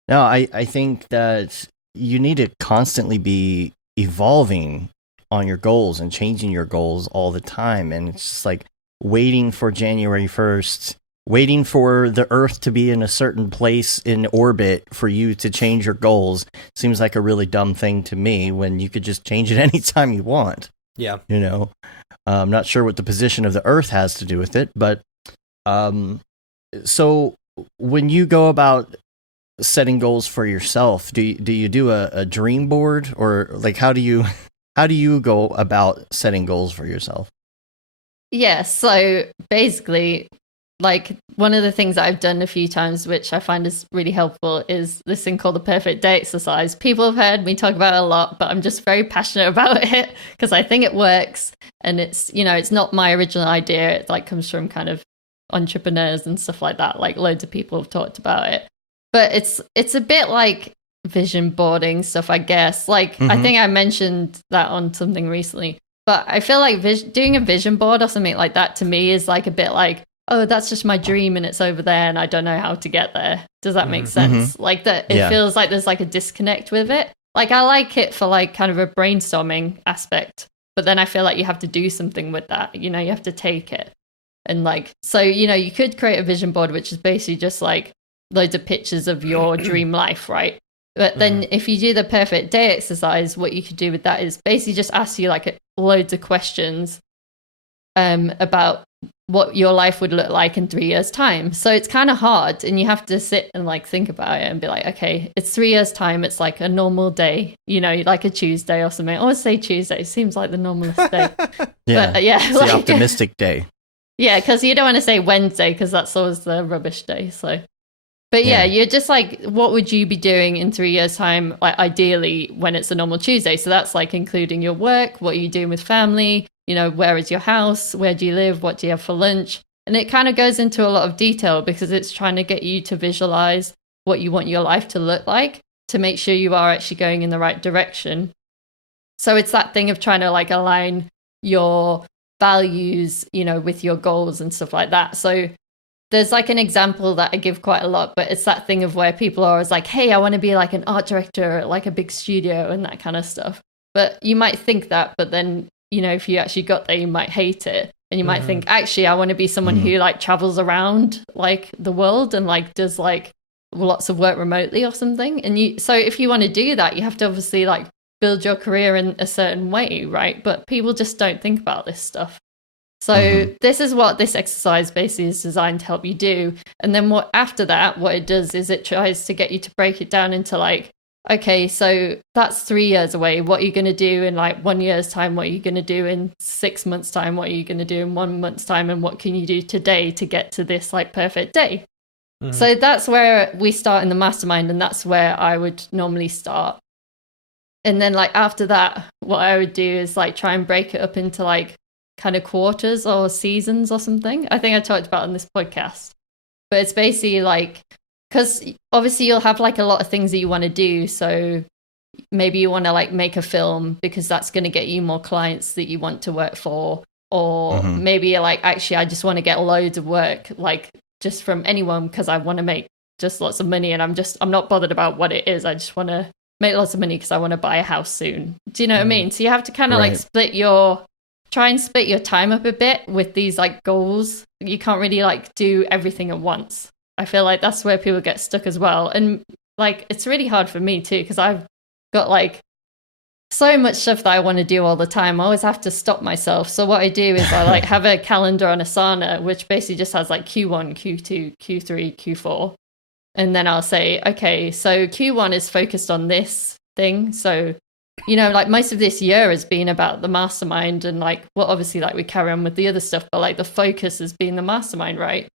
No, I think that you need to constantly be evolving on your goals and changing your goals all the time. And it's just like waiting for January 1st, waiting for the Earth to be in a certain place in orbit for you to change your goals seems like a really dumb thing to me when you could just change it anytime you want. Yeah. You know, I'm not sure what the position of the Earth has to do with it, but so when you go about setting goals for yourself, do you do a dream board, or like how do you go about setting goals for yourself? Yeah, so basically, like one of the things that I've done a few times, which I find is really helpful, is this thing called the perfect day exercise. People have heard me talk about it a lot, but I'm just very passionate about it because I think it works. And it's, you know, it's not my original idea. It like comes from kind of entrepreneurs and stuff like that. Like loads of people have talked about it, but it's a bit like vision boarding stuff, I guess. Like I think I mentioned that on something recently, but I feel like doing a vision board or something like that to me is like a bit like, oh, that's just my dream and it's over there and I don't know how to get there. Does that make sense? Like that, it feels like there's like a disconnect with it. Like I like it for like kind of a brainstorming aspect, but then I feel like you have to do something with that. You know, you have to take it. And like, so, you know, you could create a vision board, which is basically just like loads of pictures of your dream life, right? But then if you do the perfect day exercise, what you could do with that is basically just ask you like loads of questions about what your life would look like in 3 years' time. So it's kind of hard and you have to sit and like think about it and be like, okay, it's 3 years' time. It's like a normal day, you know, like a Tuesday or something. I always say Tuesday. It seems like the normalest day. Yeah, but, yeah, it's the optimistic day. Yeah, because you don't want to say Wednesday because that's always the rubbish day. So, but yeah, you're just like, what would you be doing in 3 years' time? Like ideally, when it's a normal Tuesday. So that's like including your work. What are you doing with family? You know, where is your house? Where do you live? What do you have for lunch? And it kind of goes into a lot of detail because it's trying to get you to visualize what you want your life to look like to make sure you are actually going in the right direction. So it's that thing of trying to like align your values, you know, with your goals and stuff like that. So there's like an example that I give quite a lot, but it's that thing of where people are always like, hey, I want to be like an art director at like a big studio and that kind of stuff. But you might think that, but then, you know, if you actually got there, you might hate it. And you might think, actually, I want to be someone who like travels around like the world and like does like lots of work remotely or something. And so if you want to do that, you have to obviously like build your career in a certain way, right? But people just don't think about this stuff. So this is what this exercise basically is designed to help you do. And then after that, what it does is it tries to get you to break it down into like, okay, so that's 3 years away. What are you going to do in like 1 year's time? What are you going to do in 6 months' time? What are you going to do in 1 month's time? And what can you do today to get to this like perfect day? So that's where we start in the mastermind. And that's where I would normally start. And then like after that, what I would do is like try and break it up into like kind of quarters or seasons or something. I think I talked about on this podcast. But it's basically like, because obviously you'll have like a lot of things that you want to do. So maybe you want to like make a film because that's going to get you more clients that you want to work for. Or maybe you're like, actually, I just want to get loads of work, like just from anyone because I want to make just lots of money. And I'm not bothered about what it is. I just want to make lots of money because I want to buy a house soon. Do you know what I mean? So you have to kind of like try and split your time up a bit with these like goals. You can't really like do everything at once. I feel like that's where people get stuck as well. And like, it's really hard for me too, because I've got like so much stuff that I want to do all the time. I always have to stop myself. So what I do is I like have a calendar on Asana, which basically just has like Q1, Q2, Q3, Q4. And then I'll say, okay, so Q1 is focused on this thing. So, you know, like most of this year has been about the mastermind and like, well, obviously like we carry on with the other stuff, but like the focus has been the mastermind, right?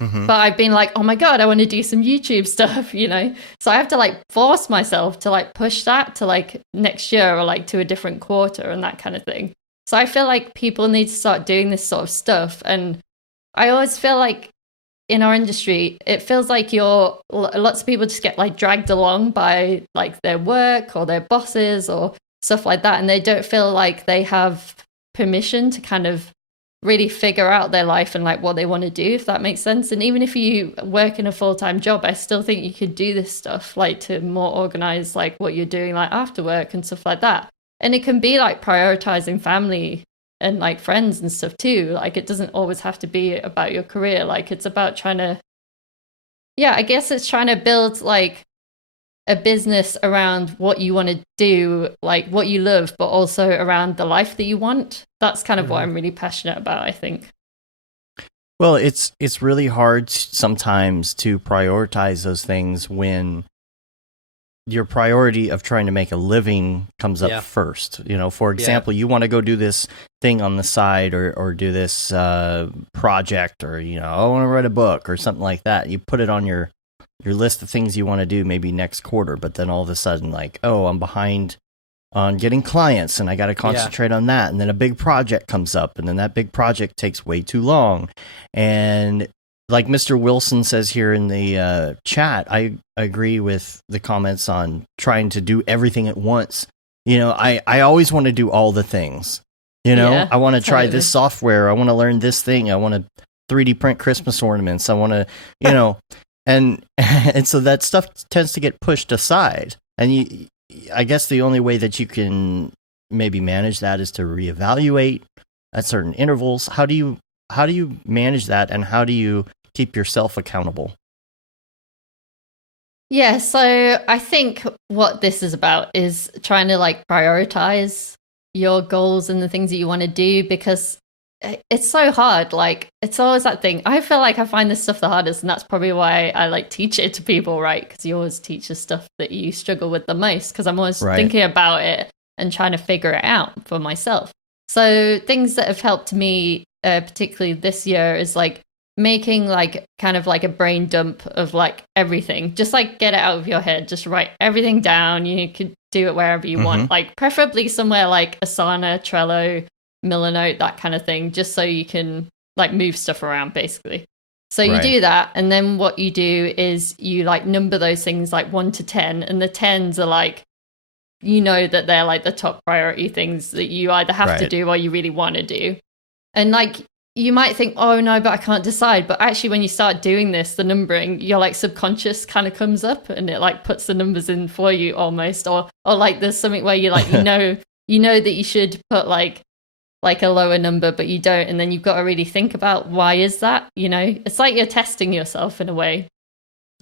Mm-hmm. But I've been like, oh my God, I want to do some YouTube stuff, you know? So I have to like force myself to like push that to like next year or like to a different quarter and that kind of thing. So I feel like people need to start doing this sort of stuff. And I always feel like in our industry, it feels like lots of people just get like dragged along by like their work or their bosses or stuff like that. And they don't feel like they have permission to kind of really figure out their life and like what they want to do, if that makes sense. And even if you work in a full-time job, I still think you could do this stuff like to more organize like what you're doing like after work and stuff like that. And it can be like prioritizing family and like friends and stuff too. Like it doesn't always have to be about your career. Like it's about trying to, I guess it's trying to build like a business around what you want to do, like what you love, but also around the life that you want. That's kind of what I'm really passionate about, I think. Well, it's really hard sometimes to prioritize those things when your priority of trying to make a living comes up first. You know, for example, you want to go do this thing on the side or do this project, or, you know, I want to write a book or something like that. You put it on your list of things you want to do maybe next quarter, but then all of a sudden like, oh, I'm behind on getting clients and I got to concentrate on that. And then a big project comes up and then that big project takes way too long. And like Mr. Wilson says here in the chat, I agree with the comments on trying to do everything at once. You know, I always want to do all the things, you know, I want to try this software. I want to learn this thing. I want to 3D print Christmas ornaments. I want to, you know, and so that stuff tends to get pushed aside. And I guess the only way that you can maybe manage that is to reevaluate at certain intervals. How do you manage that, and how do you keep yourself accountable? Yeah, so I think what this is about is trying to like prioritize your goals and the things that you want to do, because it's so hard. Like it's always that thing. I feel like I find this stuff the hardest, and that's probably why I like teach it to people, right? Because you always teach the stuff that you struggle with the most, because I'm always thinking about it and trying to figure it out for myself. So things that have helped me particularly this year is like making like kind of like a brain dump of like everything. Just like get it out of your head, just write everything down. You could do it wherever you want, like preferably somewhere like Asana, Trello, Millernote, that kind of thing, just so you can like move stuff around basically. So you do that, and then what you do is you like number those things like 1 to 10, and the 10s are like, you know, that they're like the top priority things that you either have to do or you really want to do. And like you might think, oh no, but I can't decide. But actually when you start doing this, the numbering, your like subconscious kind of comes up and it like puts the numbers in for you almost. Or like there's something where you like, you know that you should put like a lower number, but you don't. And then you've got to really think about why is that, you know? It's like you're testing yourself in a way.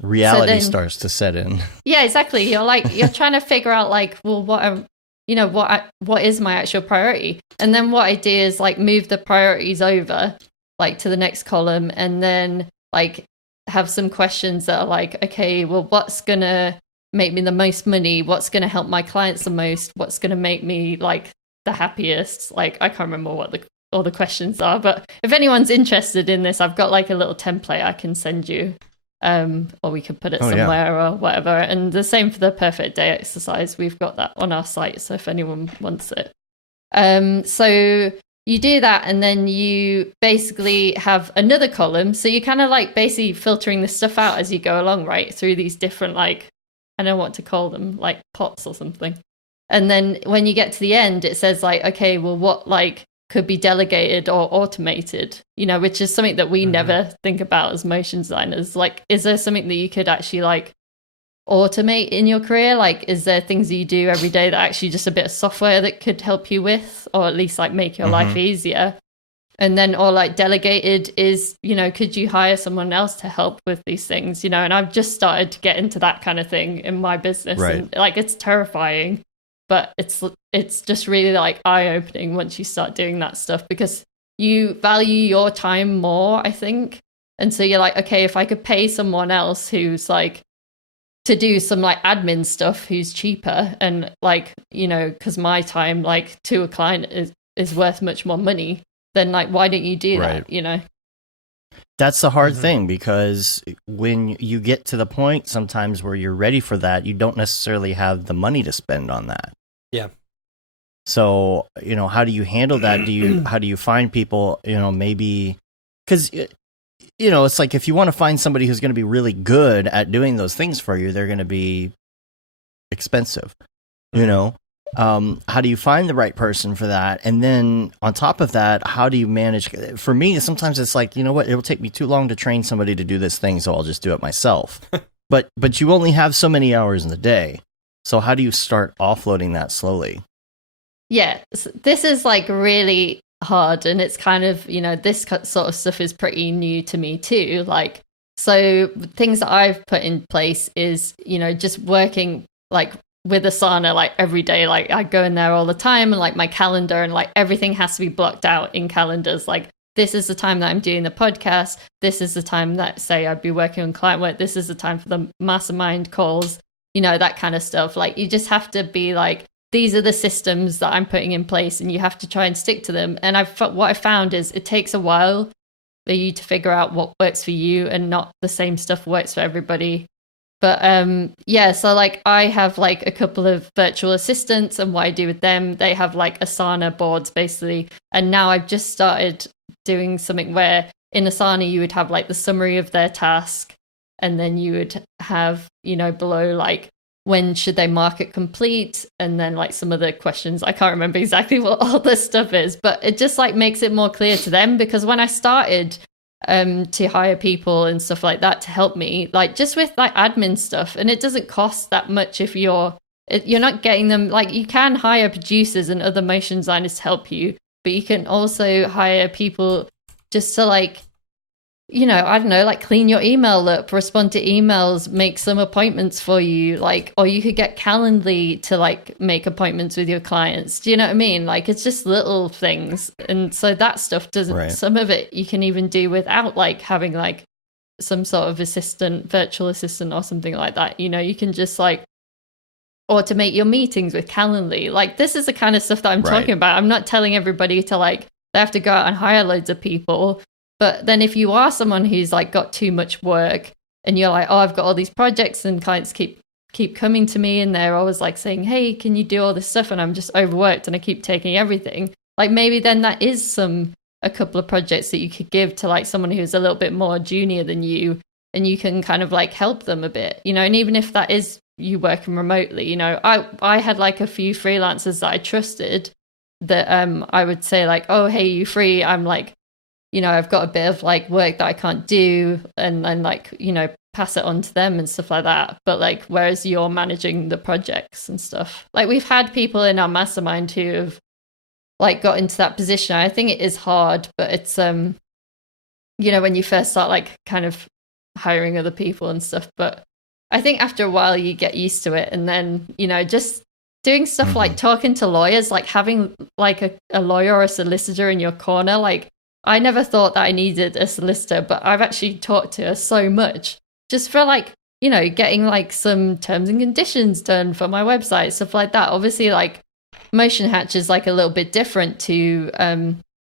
Reality starts to set in. Yeah, exactly. You're trying to figure out like, well, what is my actual priority? And then what I do is like move the priorities over like to the next column, and then like have some questions that are like, okay, well, what's gonna make me the most money? What's gonna help my clients the most? What's gonna make me like the happiest? Like I can't remember what all the questions are, but if anyone's interested in this, I've got like a little template I can send you. Or we could put it somewhere or whatever. And the same for the perfect day exercise. We've got that on our site, so if anyone wants it. So you do that, and then you basically have another column. So you're kind of like basically filtering the stuff out as you go along, right? Through these different, like, I don't know what to call them, like pots or something. And then when you get to the end, it says like, okay, well, what like could be delegated or automated, you know, which is something that we never think about as motion designers. Like, is there something that you could actually like automate in your career? Like, is there things that you do every day that actually just a bit of software that could help you with, or at least like make your life easier? And then, or like delegated is, you know, could you hire someone else to help with these things, you know? And I've just started to get into that kind of thing in my business. And like, it's terrifying. but it's just really like eye-opening once you start doing that stuff, because you value your time more, I think. And so you're like, okay, if I could pay someone else who's like to do some like admin stuff who's cheaper, and like, you know, because my time like to a client is worth much more money, then like why don't you do that, you know? That's the hard thing, because when you get to the point sometimes where you're ready for that, you don't necessarily have the money to spend on that. Yeah. So, you know, how do you handle that? How do you find people, you know, maybe, because, you know, it's like if you want to find somebody who's going to be really good at doing those things for you, they're going to be expensive, you know? How do you find the right person for that? And then on top of that, how do you manage? For me, sometimes it's like, you know what, it'll take me too long to train somebody to do this thing, so I'll just do it myself. But you only have so many hours in the day. So how do you start offloading that slowly? Yeah, this is like really hard, and it's kind of, you know, this sort of stuff is pretty new to me too. Like, so things that I've put in place is, you know, just working like with Asana like every day. Like I go in there all the time, and like my calendar and like everything has to be blocked out in calendars. Like, this is the time that I'm doing the podcast. This is the time that, say, I'd be working on client work. This is the time for the mastermind calls, you know, that kind of stuff. Like, you just have to be like, these are the systems that I'm putting in place, and you have to try and stick to them. And what I found is it takes a while for you to figure out what works for you, and not the same stuff works for everybody. But yeah, so like I have like a couple of virtual assistants, and what I do with them, they have like Asana boards basically. And now I've just started doing something where in Asana you would have like the summary of their task, and then you would have, you know, below like when should they mark it complete, and then like some of the questions. I can't remember exactly what all this stuff is, but it just like makes it more clear to them, because when I started to hire people and stuff like that to help me, like just with like admin stuff, and it doesn't cost that much if you're not getting them. Like, you can hire producers and other motion designers to help you, but you can also hire people just to like, you know, I don't know, like clean your email up, respond to emails, make some appointments for you, like, or you could get Calendly to like make appointments with your clients. Do you know what I mean? Like, it's just little things. And so that stuff doesn't, some of it you can even do without like having like some sort of assistant, virtual assistant or something like that. You know, you can just like automate your meetings with Calendly. Like, this is the kind of stuff that I'm talking about. I'm not telling everybody to like, they have to go out and hire loads of people. But then if you are someone who's like got too much work, and you're like, oh, I've got all these projects and clients keep coming to me, and they're always like saying, hey, can you do all this stuff? And I'm just overworked and I keep taking everything. Like, maybe then that is a couple of projects that you could give to like someone who's a little bit more junior than you, and you can kind of like help them a bit, you know. And even if that is you working remotely, you know, I had like a few freelancers that I trusted that I would say like, oh, hey, you free? I'm like, you know, I've got a bit of like work that I can't do, and then like, you know, pass it on to them and stuff like that. But like, whereas you're managing the projects and stuff, like we've had people in our mastermind who have like got into that position. I think it is hard, but it's, you know, when you first start like kind of hiring other people and stuff. But I think after a while you get used to it. And then, you know, just doing stuff like talking to lawyers, like having like a lawyer or a solicitor in your corner. Like, I never thought that I needed a solicitor, but I've actually talked to her so much just for like, you know, getting like some terms and conditions done for my website, stuff like that. Obviously, like Motion Hatch is like a little bit different to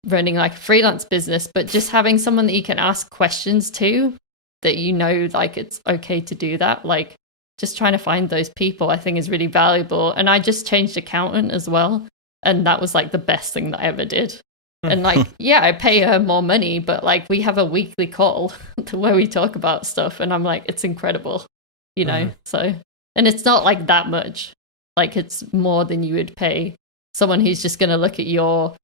running like a freelance business, but just having someone that you can ask questions to, that you know, like it's okay to do that. Like, just trying to find those people, I think, is really valuable. And I just changed accountant as well, and that was like the best thing that I ever did. And like, yeah, I pay her more money, but like we have a weekly call where we talk about stuff, and I'm like, it's incredible, you know. So, and it's not like that much, like it's more than you would pay someone who's just going to look at your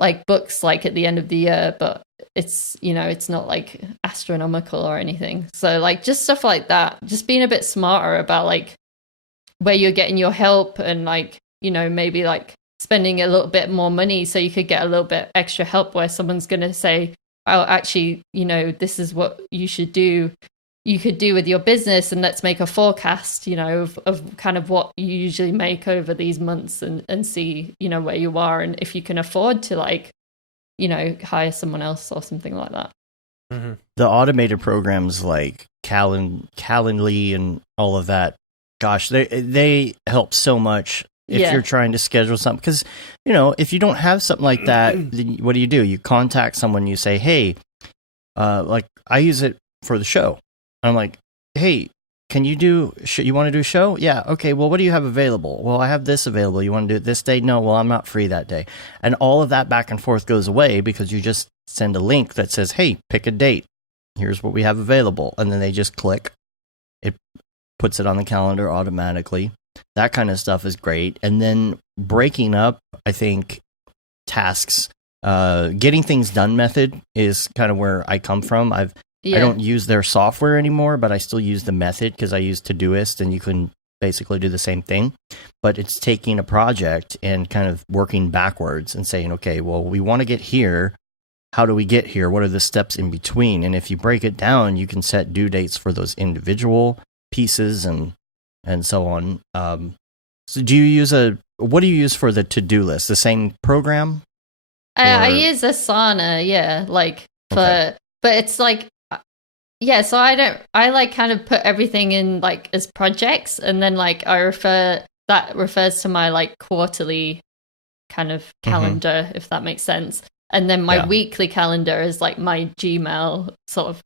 like books like at the end of the year, but it's, you know, it's not like astronomical or anything. So like just stuff like that, just being a bit smarter about like where you're getting your help, and like, you know, maybe like spending a little bit more money so you could get a little bit extra help, where someone's going to say, oh, actually, you know, this is what you should do. you could do with your business, and let's make a forecast, you know, of kind of what you usually make over these months, and see, you know, where you are and if you can afford to, like, you know, hire someone else or something like that. Mm-hmm. The automated programs like Calendly and all of that, gosh, they help so much if you're trying to schedule something. Because, you know, if you don't have something like that, then what do? You contact someone, you say, hey, like I use it for the show. I'm like, hey, can you do, you want to do a show? Yeah, okay, well, what do you have available? Well, I have this available. You want to do it this day? No, well, I'm not free that day. And all of that back and forth goes away because you just send a link that says, hey, pick a date. Here's what we have available. And then they just click. It puts it on the calendar automatically. That kind of stuff is great. And then breaking up, I think, tasks, getting things done method is kind of where I come from. I don't use their software anymore, but I still use the method because I use Todoist, and you can basically do the same thing. But it's taking a project and kind of working backwards and saying, okay, well, we want to get here. How do we get here? What are the steps in between? And if you break it down, you can set due dates for those individual pieces and so on. So do you use what do you use for the to-do list? The same program? I use Asana, but it's like, so I like kind of put everything in like as projects, and then like that refers to my like quarterly kind of calendar, if that makes sense. And then my weekly calendar is like my Gmail sort of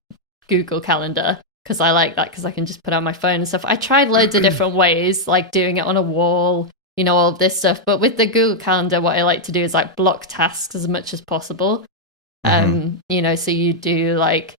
Google calendar, because I like that because I can just put it on my phone and stuff. I tried loads of different ways, like doing it on a wall, you know, all of this stuff. But with the Google Calendar, what I like to do is like block tasks as much as possible. You know, so you do like,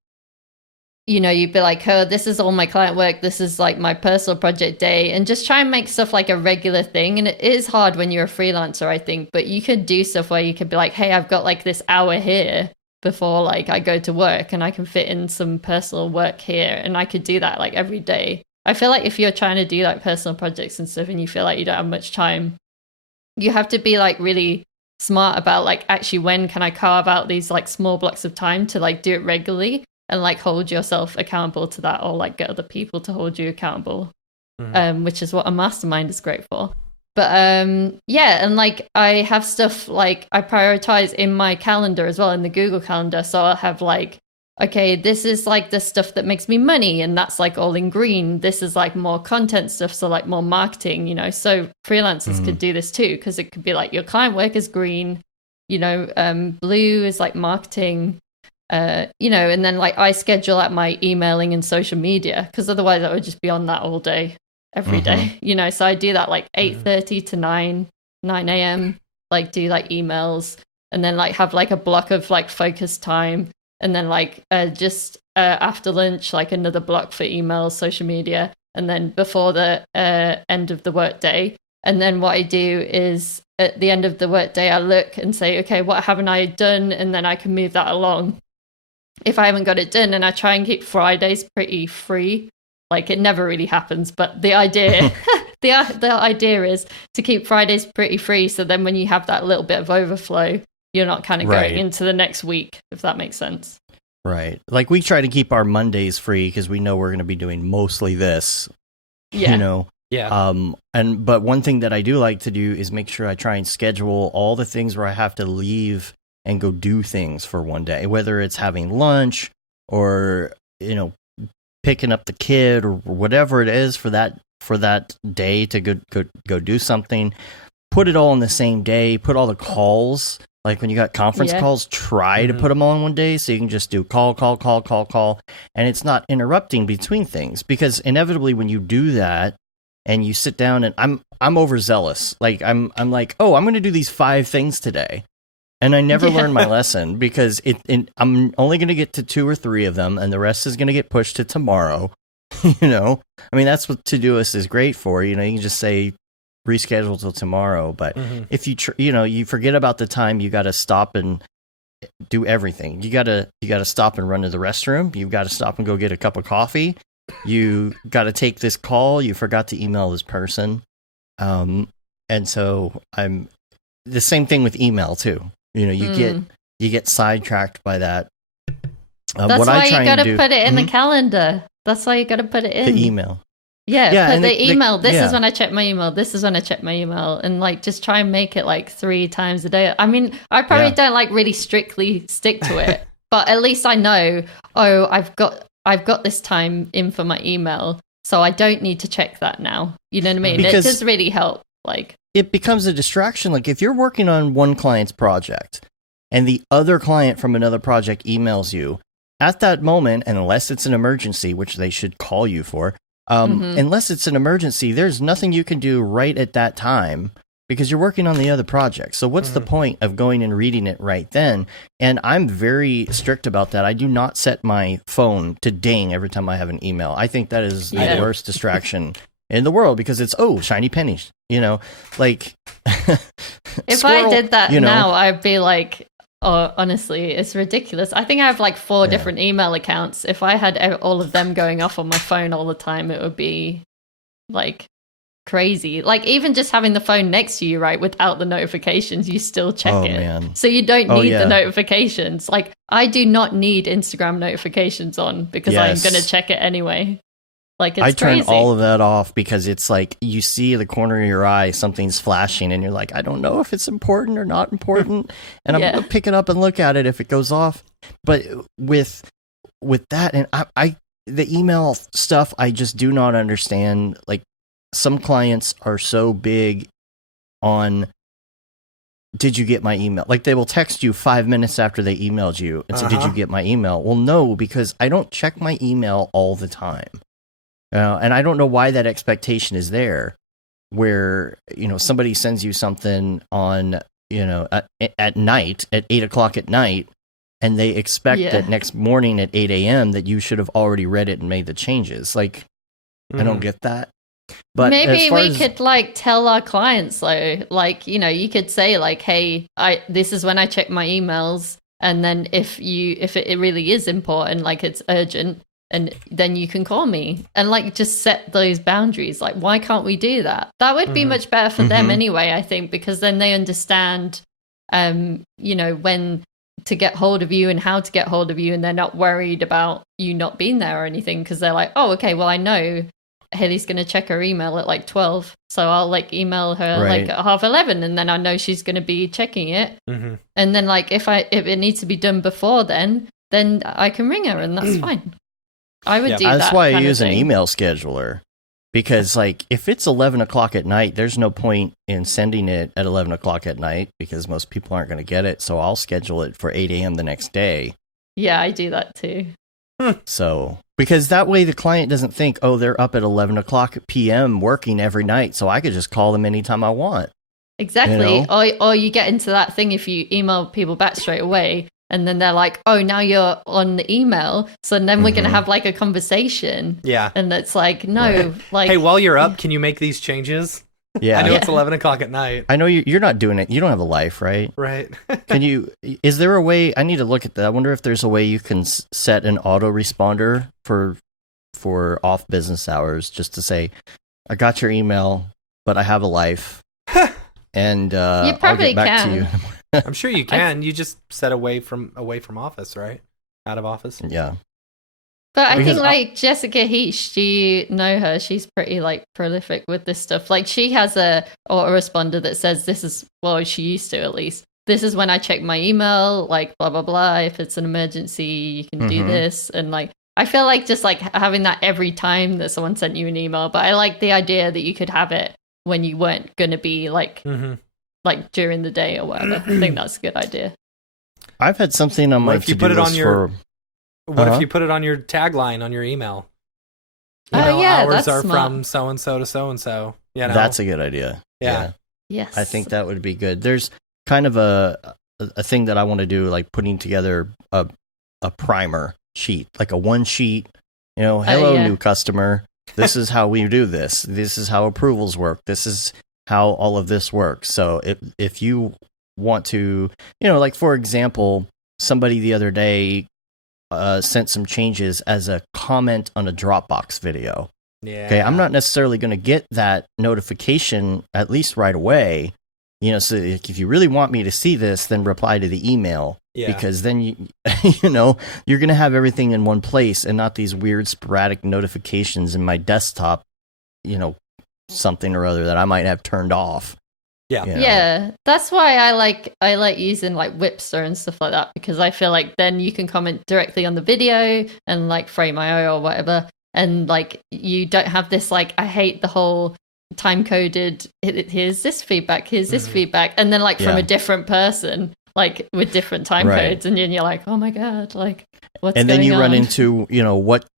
you know, you'd be like, oh, this is all my client work. This is like my personal project day, and just try and make stuff like a regular thing. And it is hard when you're a freelancer, I think, but you could do stuff where you could be like, hey, I've got like this hour here before like I go to work, and I can fit in some personal work here, and I could do that like every day. I feel like if you're trying to do like personal projects and stuff and you feel like you don't have much time, you have to be like really smart about like, actually, when can I carve out these like small blocks of time to like do it regularly, and like hold yourself accountable to that, or like get other people to hold you accountable, which is what a mastermind is great for. But and like I have stuff like I prioritize in my calendar as well, in the Google Calendar. So I'll have like, okay, this is like the stuff that makes me money, and that's like all in green. This is like more content stuff, so like more marketing, you know. So freelancers could do this too, because it could be like your client work is green, you know, blue is like marketing, you know, and then like I schedule out my emailing and social media, because otherwise I would just be on that all day, every day, you know. So I do that like 8:30 to 9 a.m, like do like emails, and then like have like a block of like focus time, and then like just after lunch, like another block for emails, social media, and then before the end of the work day. And then what I do is at the end of the work day, I look and say, okay, what haven't I done? And then I can move that along if I haven't got it done. And I try and keep Fridays pretty free. Like, it never really happens, but the idea the idea is to keep Fridays pretty free, so then when you have that little bit of overflow, you're not kind of going into the next week, if that makes sense. Right. Like, we try to keep our Mondays free because we know we're going to be doing mostly this. Yeah. You know? Yeah. But one thing that I do like to do is make sure I try and schedule all the things where I have to leave and go do things for one day, whether it's having lunch or, you know, picking up the kid or whatever it is for that day to go do something. Put it all in the same day. Put all the calls, like when you got conference calls, try to put them all in one day, so you can just do call, and it's not interrupting between things. Because inevitably, when you do that and you sit down, and I'm overzealous, like I'm like, oh, I'm going to do these 5 things today. And I never learned my lesson, because I'm only going to get to 2 or 3 of them, and the rest is going to get pushed to tomorrow. You know, I mean, that's what Todoist is great for. You know, you can just say reschedule till tomorrow. But if you forget about the time, you got to stop and do everything. You got to stop and run to the restroom. You've got to stop and go get a cup of coffee. You got to take this call. You forgot to email this person. And so I'm the same thing with email too. You know, you get sidetracked by that. That's why you got to put it in the calendar. That's why you got to put it in. The email. Yeah, put and the email. This yeah. is when I check my email. This is when I check my email. And like, just try and make it like 3 times a day. I mean, I probably don't like really strictly stick to it, but at least I know, oh, I've got this time in for my email, so I don't need to check that now. You know what I mean? Because it does really help. Like, it becomes a distraction. Like if you're working on one client's project and the other client from another project emails you at that moment, and unless it's an emergency, which they should call you for, unless it's an emergency, there's nothing you can do right at that time because you're working on the other project. So what's the point of going and reading it right then? And I'm very strict about that. I do not set my phone to ding every time I have an email. I think that is the worst distraction in the world because it's, shiny pennies, like if squirrel, I did that now, I'd be like, oh, honestly, it's ridiculous. I think I have like 4 different email accounts. If I had all of them going off on my phone all the time, it would be like crazy. Like even just having the phone next to you, right, without the notifications, you still check it. Man. So you don't need the notifications. Like I do not need Instagram notifications on because I'm going to check it anyway. Like it's turn crazy. all of that off because it's like you see the corner of your eye, something's flashing, and you're like, I don't know if it's important or not important, and I'm gonna pick it up and look at it if it goes off. But with that, and I the email stuff, I just do not understand. Like some clients are so big on, did you get my email? Like they will text you 5 minutes after they emailed you and say, did you get my email? Well, no, because I don't check my email all the time. And I don't know why that expectation is there where, somebody sends you something on, at night, at 8 o'clock at night, and they expect that next morning at 8 a.m. that you should have already read it and made the changes. Like, I don't get that. But maybe we could like tell our clients though, like, you could say like, hey, this is when I check my emails. And then if it really is important, like it's urgent, and then you can call me and like just set those boundaries. Like, why can't we do that? That would be much better for them anyway, I think, because then they understand, when to get hold of you and how to get hold of you. And they're not worried about you not being there or anything. Cause they're like, oh, okay, well, I know Hayley's going to check her email at like 12. So I'll like email her like at 11:30 and then I know she's going to be checking it. And then like, if it needs to be done before then I can ring her and that's fine. I would do that. That's why I use an email scheduler, because like if it's 11 o'clock at night, there's no point in sending it at 11 o'clock at night because most people aren't going to get it. So I'll schedule it for 8 a.m. the next day. Yeah, I do that too. So because that way the client doesn't think, oh, they're up at 11 o'clock p.m. working every night, so I could just call them anytime I want. Exactly. Or you get into that thing if you email people back straight away. And then they're like, oh, now you're on the email. So then we're going to have like a conversation. Yeah. And it's like, no, like. Hey, while you're up, can you make these changes? Yeah. I know it's 11 o'clock at night. I know you're not doing it. You don't have a life, right? Right. Is there a way, I need to look at that. I wonder if there's a way you can set an autoresponder for off business hours just to say, I got your email, but I have a life. And you probably I'll get back to you. I'm sure you can. You just set away from office, right? Out of office. Yeah. But I think like Jessica Heach, do you know her? She's pretty like prolific with this stuff. Like she has a autoresponder that says she used to at least. This is when I check my email, like blah, blah, blah. If it's an emergency, you can do this. And like, I feel like just like having that every time that someone sent you an email. But I like the idea that you could have it when you weren't going to be like, like during the day or whatever. I think that's a good idea. I've had something on my to-do list for... What if you put it on your tagline on your email? that's Hours are smart. From so-and-so to so-and-so. That's a good idea. Yeah. Yes. I think that would be good. There's kind of a thing that I want to do, like putting together a primer sheet, like a one sheet, hello, new customer. This is how we do this. This is how approvals work. This is how all of this works. So if you want to, like for example, somebody the other day sent some changes as a comment on a Dropbox video. Yeah. Okay, I'm not necessarily going to get that notification at least right away, So if you really want me to see this, then reply to the email. Yeah. Because then you're going to have everything in one place and not these weird sporadic notifications in my desktop, something or other that I might have turned off. Yeah. Yeah, that's why I like using like Whipster and stuff like that, because I feel like then you can comment directly on the video and like Frame.io or whatever, and like you don't have this like, I hate the whole time coded, here's this feedback, here's this feedback, and then like from a different person, like with different time codes, and then you're like, oh my god, like what's going on? And then you run into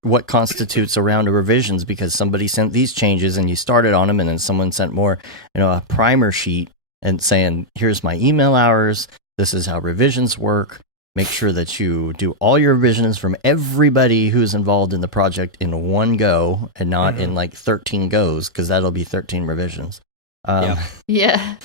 what constitutes a round of revisions, because somebody sent these changes and you started on them, and then someone sent more a primer sheet and saying, here's my email hours, this is how revisions work, make sure that you do all your revisions from everybody who's involved in the project in one go and not in like 13 goes, because that'll be 13 revisions. Yeah.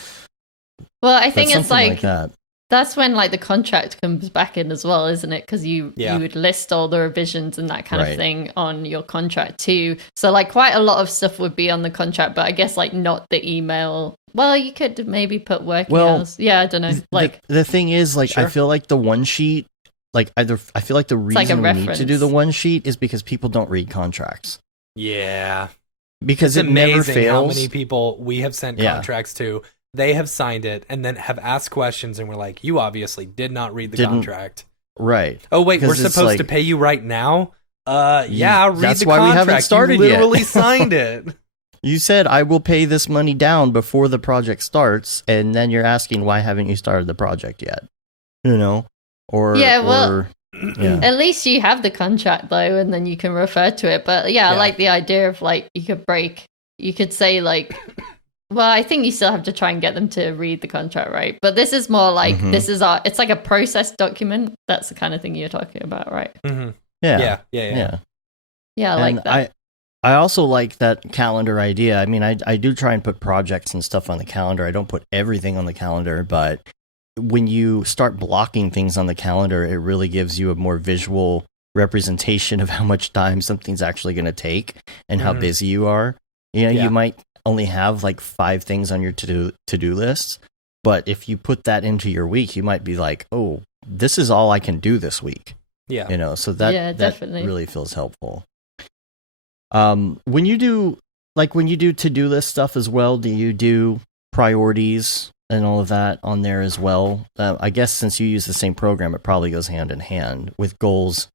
Well, I think it's like that. That's when like the contract comes back in as well, isn't it? Because you would list all the revisions and that kind of thing on your contract too. So like quite a lot of stuff would be on the contract, but I guess like not the email. Well, you could maybe put working hours. Yeah, I don't know. Like the thing is, like, I feel like the one sheet, like I feel like the reason we need to do the one sheet is because people don't read contracts. Yeah, because it's it never amazing fails. how many people we have sent contracts to. They have signed it and then have asked questions, and we're like, you obviously did not read the contract. Right. Oh, wait, we're supposed to pay you right now? Yeah, read that's the why contract. We haven't started you literally yet. Signed it. You said, I will pay this money down before the project starts, and then you're asking, why haven't you started the project yet? At least you have the contract, though, and then you can refer to it. But I like the idea of, like, you could say, like... Well, I think you still have to try and get them to read the contract, right? But this is more like, it's like a process document. That's the kind of thing you're talking about, right? Mm-hmm. Yeah, I like that. I also like that calendar idea. I mean, I do try and put projects and stuff on the calendar. I don't put everything on the calendar, but when you start blocking things on the calendar, it really gives you a more visual representation of how much time something's actually going to take and how busy you are. You might only have like 5 things on your to-do list, but if you put that into your week, you might be like, oh, this is all I can do this week. So that definitely really feels helpful. When you do to-do list stuff as well, do you do priorities and all of that on there as well? I guess since you use the same program, it probably goes hand in hand with goals.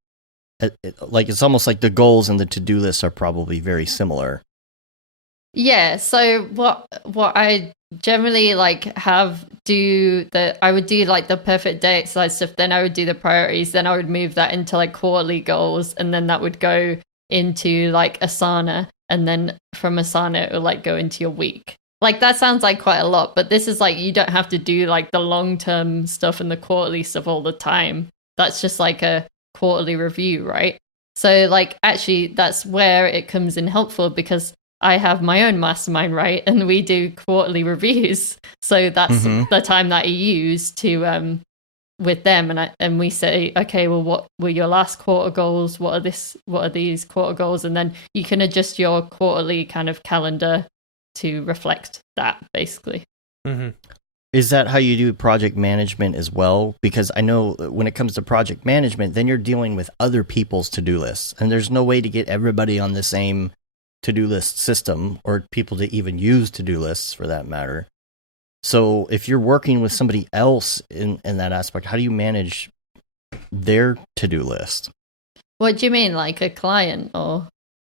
It's almost like the goals and the to-do lists are probably very similar. Yeah, so what I generally like I would do like the perfect day exercise stuff, then I would do the priorities, then I would move that into like quarterly goals, and then that would go into like Asana, and then from Asana it would like go into your week. Like that sounds like quite a lot, but this is like you don't have to do like the long-term stuff and the quarterly stuff all the time. That's just like a quarterly review, right? So like actually that's where it comes in helpful, because I have my own mastermind, right? And we do quarterly reviews. So that's the time that I use to with them, and we say, okay, well, what were your last quarter goals? What are these quarter goals? And then you can adjust your quarterly kind of calendar to reflect that, basically. Mm-hmm. Is that how you do project management as well? Because I know when it comes to project management, then you're dealing with other people's to-do lists, and there's no way to get everybody on the same to-do list system, or people to even use to-do lists for that matter. So if you're working with somebody else in that aspect, how do you manage their to-do list? What do you mean, like a client or?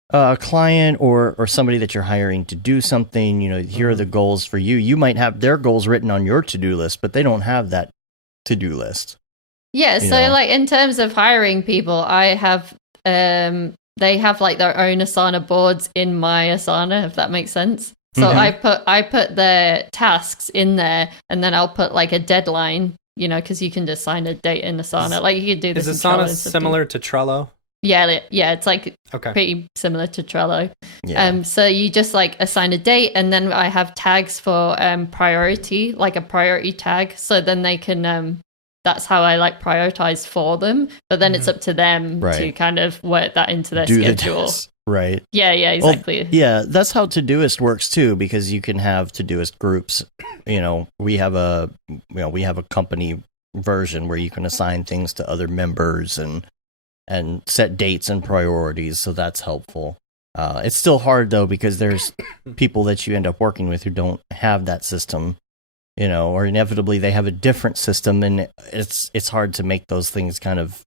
A client or somebody that you're hiring to do something, here are the goals for you. You might have their goals written on your to-do list, but they don't have that to-do list. Yeah, so like in terms of hiring people, I have they have like their own Asana boards in my Asana, if that makes sense. So I put their tasks in there, and then I'll put like a deadline, because you can just sign a date in Asana. Like you could do this. Is Asana similar to Trello? Yeah, it's like pretty similar to Trello. Yeah. So you just like assign a date, and then I have tags for priority, like a priority tag. So then they can that's how I like prioritize for them. But then it's up to them to kind of work that into their schedule. Right. Yeah, exactly. Well, yeah, that's how Todoist works too, because you can have Todoist groups. We have a company version where you can assign things to other members and set dates and priorities, so that's helpful. It's still hard though, because there's people that you end up working with who don't have that system, or inevitably they have a different system, and it's hard to make those things kind of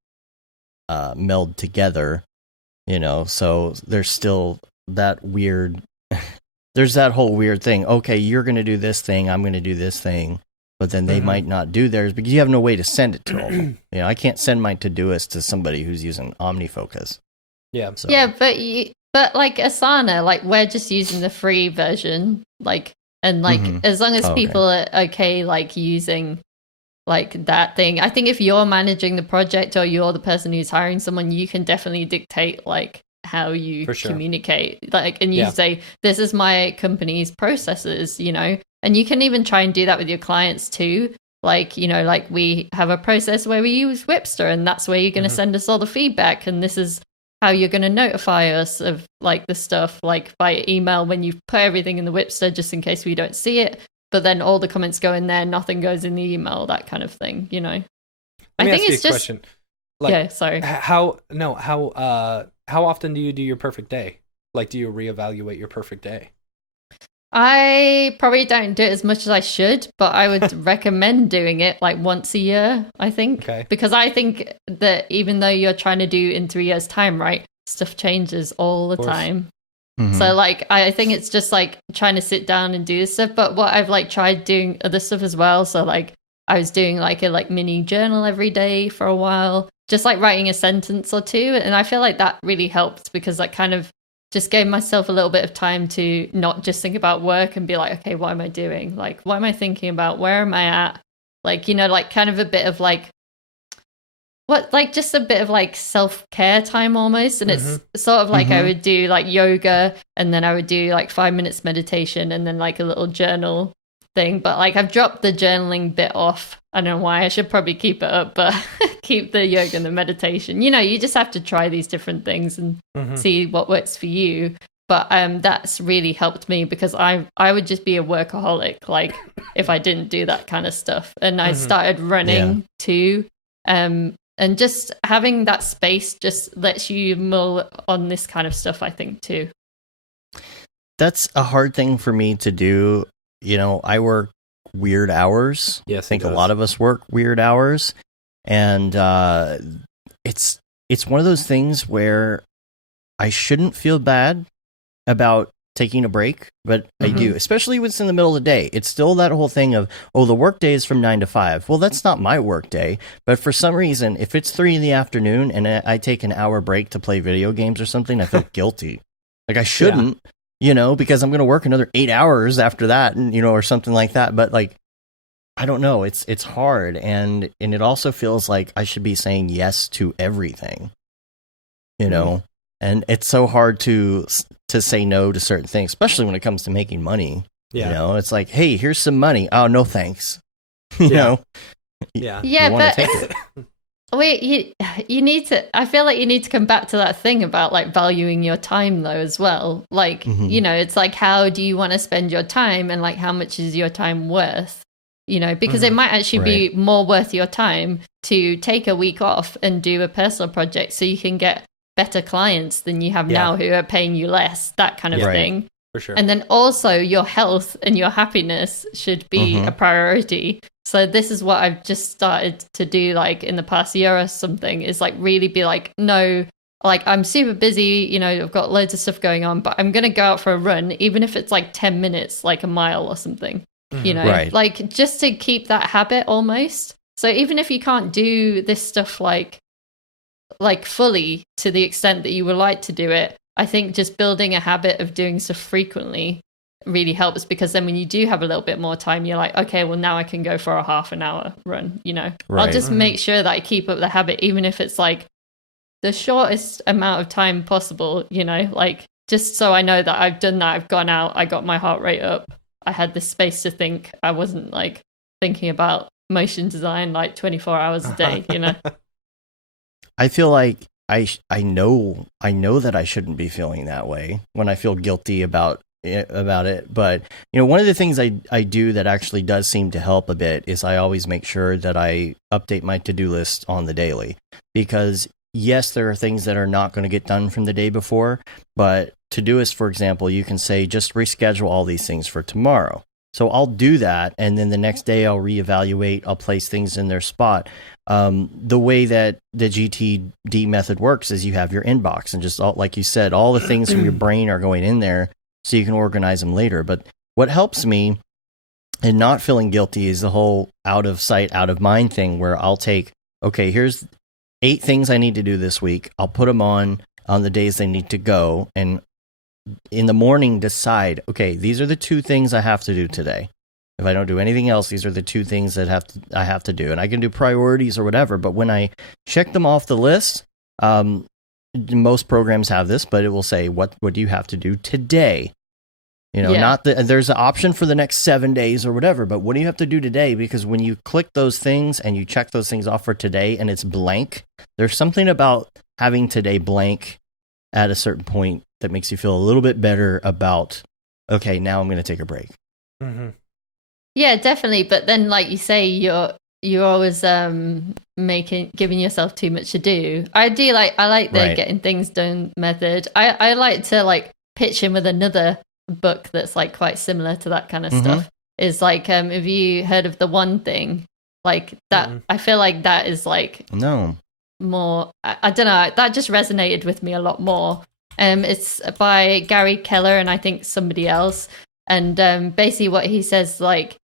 meld together, so there's still that weird there's that whole weird thing. Okay, you're going to do this thing, I'm going to do this thing, but then they might not do theirs because you have no way to send it to them. I can't send my Todoist to somebody who's using OmniFocus. Yeah. So. Yeah, but like Asana, like we're just using the free version, as long as people are okay, like using like that thing. I think if you're managing the project or you're the person who's hiring someone, you can definitely dictate like how you communicate, like, and you say, this is my company's processes, and you can even try and do that with your clients too. Like, like we have a process where we use Whipster, and that's where you're going to send us all the feedback. And this is how you're going to notify us of like the stuff, like by email when you put everything in the Whipster, just in case we don't see it. But then all the comments go in there, nothing goes in the email, that kind of thing, I think it's just question. Like, yeah, sorry. How often do you do your perfect day? Like, do you reevaluate your perfect day? I probably don't do it as much as I should, but I would recommend doing it like once a year, I think. Okay. Because I think that even though you're trying to do in 3 years' time, right, stuff changes all the time. So like I think it's just like trying to sit down and do this stuff. But what I've like tried doing other stuff as well. So like I was doing like a mini journal every day for a while, just like writing a sentence or two. And I feel like that really helped because that kind of just gave myself a little bit of time to not just think about work and be like, okay, what am I doing? Like, what am I thinking about? Where am I at? Like, like kind of a bit of like, just a bit of like self-care time almost. And it's sort of like I would do like yoga, and then I would do like 5 minutes meditation, and then like a little journal thing. But like I've dropped the journaling bit off. I don't know why. I should probably keep it up, but keep the yoga and the meditation. You just have to try these different things and see what works for you. But that's really helped me because I would just be a workaholic like if I didn't do that kind of stuff. And I started running too. And just having that space just lets you mull on this kind of stuff, I think, too. That's a hard thing for me to do. I work weird hours. Yes, I think a lot of us work weird hours. And it's one of those things where I shouldn't feel bad about taking a break, but I do, especially when it's in the middle of the day. It's still that whole thing of, the work day is from 9 to 5. Well, that's not my work day. But for some reason, if it's 3 in the afternoon and I take an hour break to play video games or something, I feel guilty. Like I shouldn't, because I'm going to work another 8 hours after that, and or something like that. But like, I don't know. It's hard. And it also feels like I should be saying yes to everything, and it's so hard to say no to certain things, especially when it comes to making money. Yeah. It's like, hey, here's some money. Oh, no, thanks. you know? Yeah. Yeah, but wait, you need to, I feel like you need to come back to that thing about like valuing your time though as well. Like, it's like, how do you want to spend your time, and like, how much is your time worth? Because it might actually be more worth your time to take a week off and do a personal project so you can get better clients than you have now who are paying you less, that kind of thing. For sure. And then also your health and your happiness should be a priority. So this is what I've just started to do like in the past year or something, is like really be like, no, like I'm super busy, I've got loads of stuff going on, but I'm going to go out for a run, even if it's like 10 minutes, like a mile or something, like just to keep that habit almost. So even if you can't do this stuff like fully to the extent that you would like to do it, I think just building a habit of doing stuff frequently really helps, because then when you do have a little bit more time, you're like, okay, well now I can go for a half an hour run, I'll just make sure that I keep up the habit, even if it's like the shortest amount of time possible, like just so I know that I've done that, I've gone out, I got my heart rate up, I had the space to think, I wasn't like thinking about motion design like 24 hours a day, I feel like I know that I shouldn't be feeling that way when I feel guilty about it. But one of the things I do that actually does seem to help a bit is I always make sure that I update my to-do list on the daily, because yes, there are things that are not going to get done from the day before, but Todoist, for example, you can say just reschedule all these things for tomorrow. So I'll do that, and then the next day I'll reevaluate, I'll place things in their spot. The way that the GTD method works is you have your inbox, and just like you said, all the things from your brain are going in there so you can organize them later. But what helps me in not feeling guilty is the whole out of sight, out of mind thing, where I'll take, okay, here's 8 things I need to do this week. I'll put them on the days they need to go, and in the morning decide, okay, these are the 2 things I have to do today. If I don't do anything else, these are the 2 things that I have to do. And I can do priorities or whatever, but when I check them off the list, most programs have this, but it will say, what do you have to do today? Not there's an option for the next 7 days or whatever, but what do you have to do today? Because when you click those things and you check those things off for today and it's blank, there's something about having today blank at a certain point that makes you feel a little bit better about, okay, now I'm going to take a break. Mm-hmm. Yeah, definitely. But then, like you say, you're always giving yourself too much to do. I like the Right. getting things done method. I like to like pitch in with another book that's like quite similar to that kind of stuff. Is like, have you heard of The One Thing? Like that, I feel like that is like No. more, I don't know, that just resonated with me a lot more. It's by Gary Keller and I think somebody else. And basically what he says, like,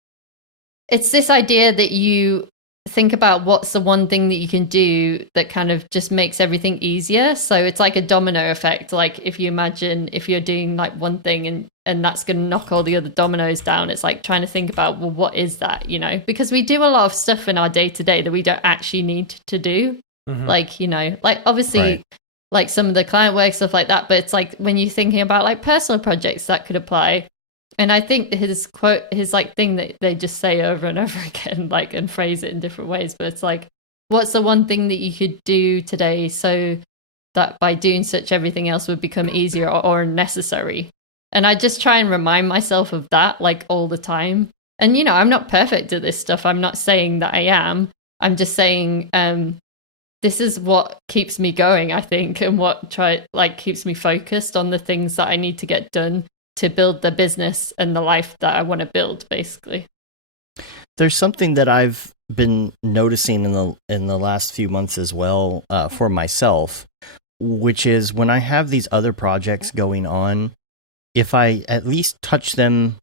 it's this idea that you think about what's the one thing that you can do that kind of just makes everything easier. So it's like a domino effect. Like if you imagine if you're doing like one thing and that's going to knock all the other dominoes down, it's like trying to think about, well, what is that, because we do a lot of stuff in our day to day that we don't actually need to do. Like, like obviously Right. like some of the client work, stuff like that. But it's like when you're thinking about like personal projects that could apply. And I think his quote, his like thing that they just say over and over again, like, and phrase it in different ways. But it's like, what's the one thing that you could do today so that by doing such everything else would become easier or necessary? And I just try and remind myself of that like all the time. And, I'm not perfect at this stuff. I'm not saying that I am. I'm just saying this is what keeps me going, I think, and what keeps me focused on the things that I need to get done to build the business and the life that I want to build, basically. There's something that I've been noticing in the last few months as well for myself, which is when I have these other projects going on, if I at least touch them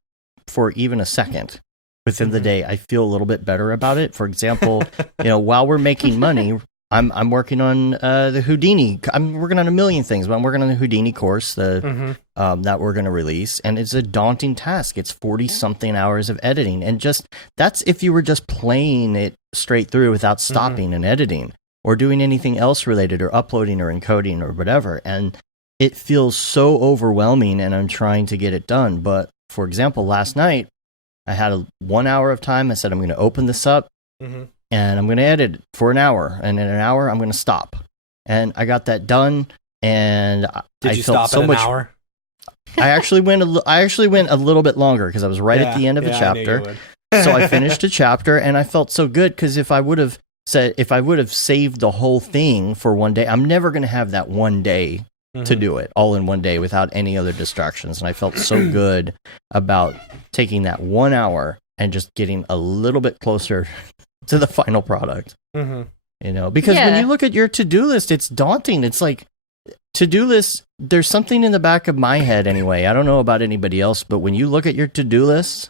for even a second within the day, I feel a little bit better about it. For example, while we're making money, I'm working on the Houdini. I'm working on a million things, but I'm working on the Houdini course that we're going to release, and it's a daunting task. It's 40-something hours of editing, and that's if you were just playing it straight through without stopping and editing or doing anything else related or uploading or encoding or whatever. And it feels so overwhelming, and I'm trying to get it done. But for example, last night I had 1 hour of time. I said I'm going to open this up. And I'm going to edit it for an hour, and in an hour I'm going to stop. And I got that done, and Did you felt stop so at an much. hour? I actually went a little bit longer because I was right at the end of a chapter. So I finished a chapter, and I felt so good because if I would have saved the whole thing for one day, I'm never going to have that one day to do it all in one day without any other distractions. And I felt so good about taking that 1 hour and just getting a little bit closer to the final product. Because when you look at your to-do list, it's daunting. It's like to-do list, there's something in the back of my head anyway. I don't know about anybody else, but when you look at your to-do list,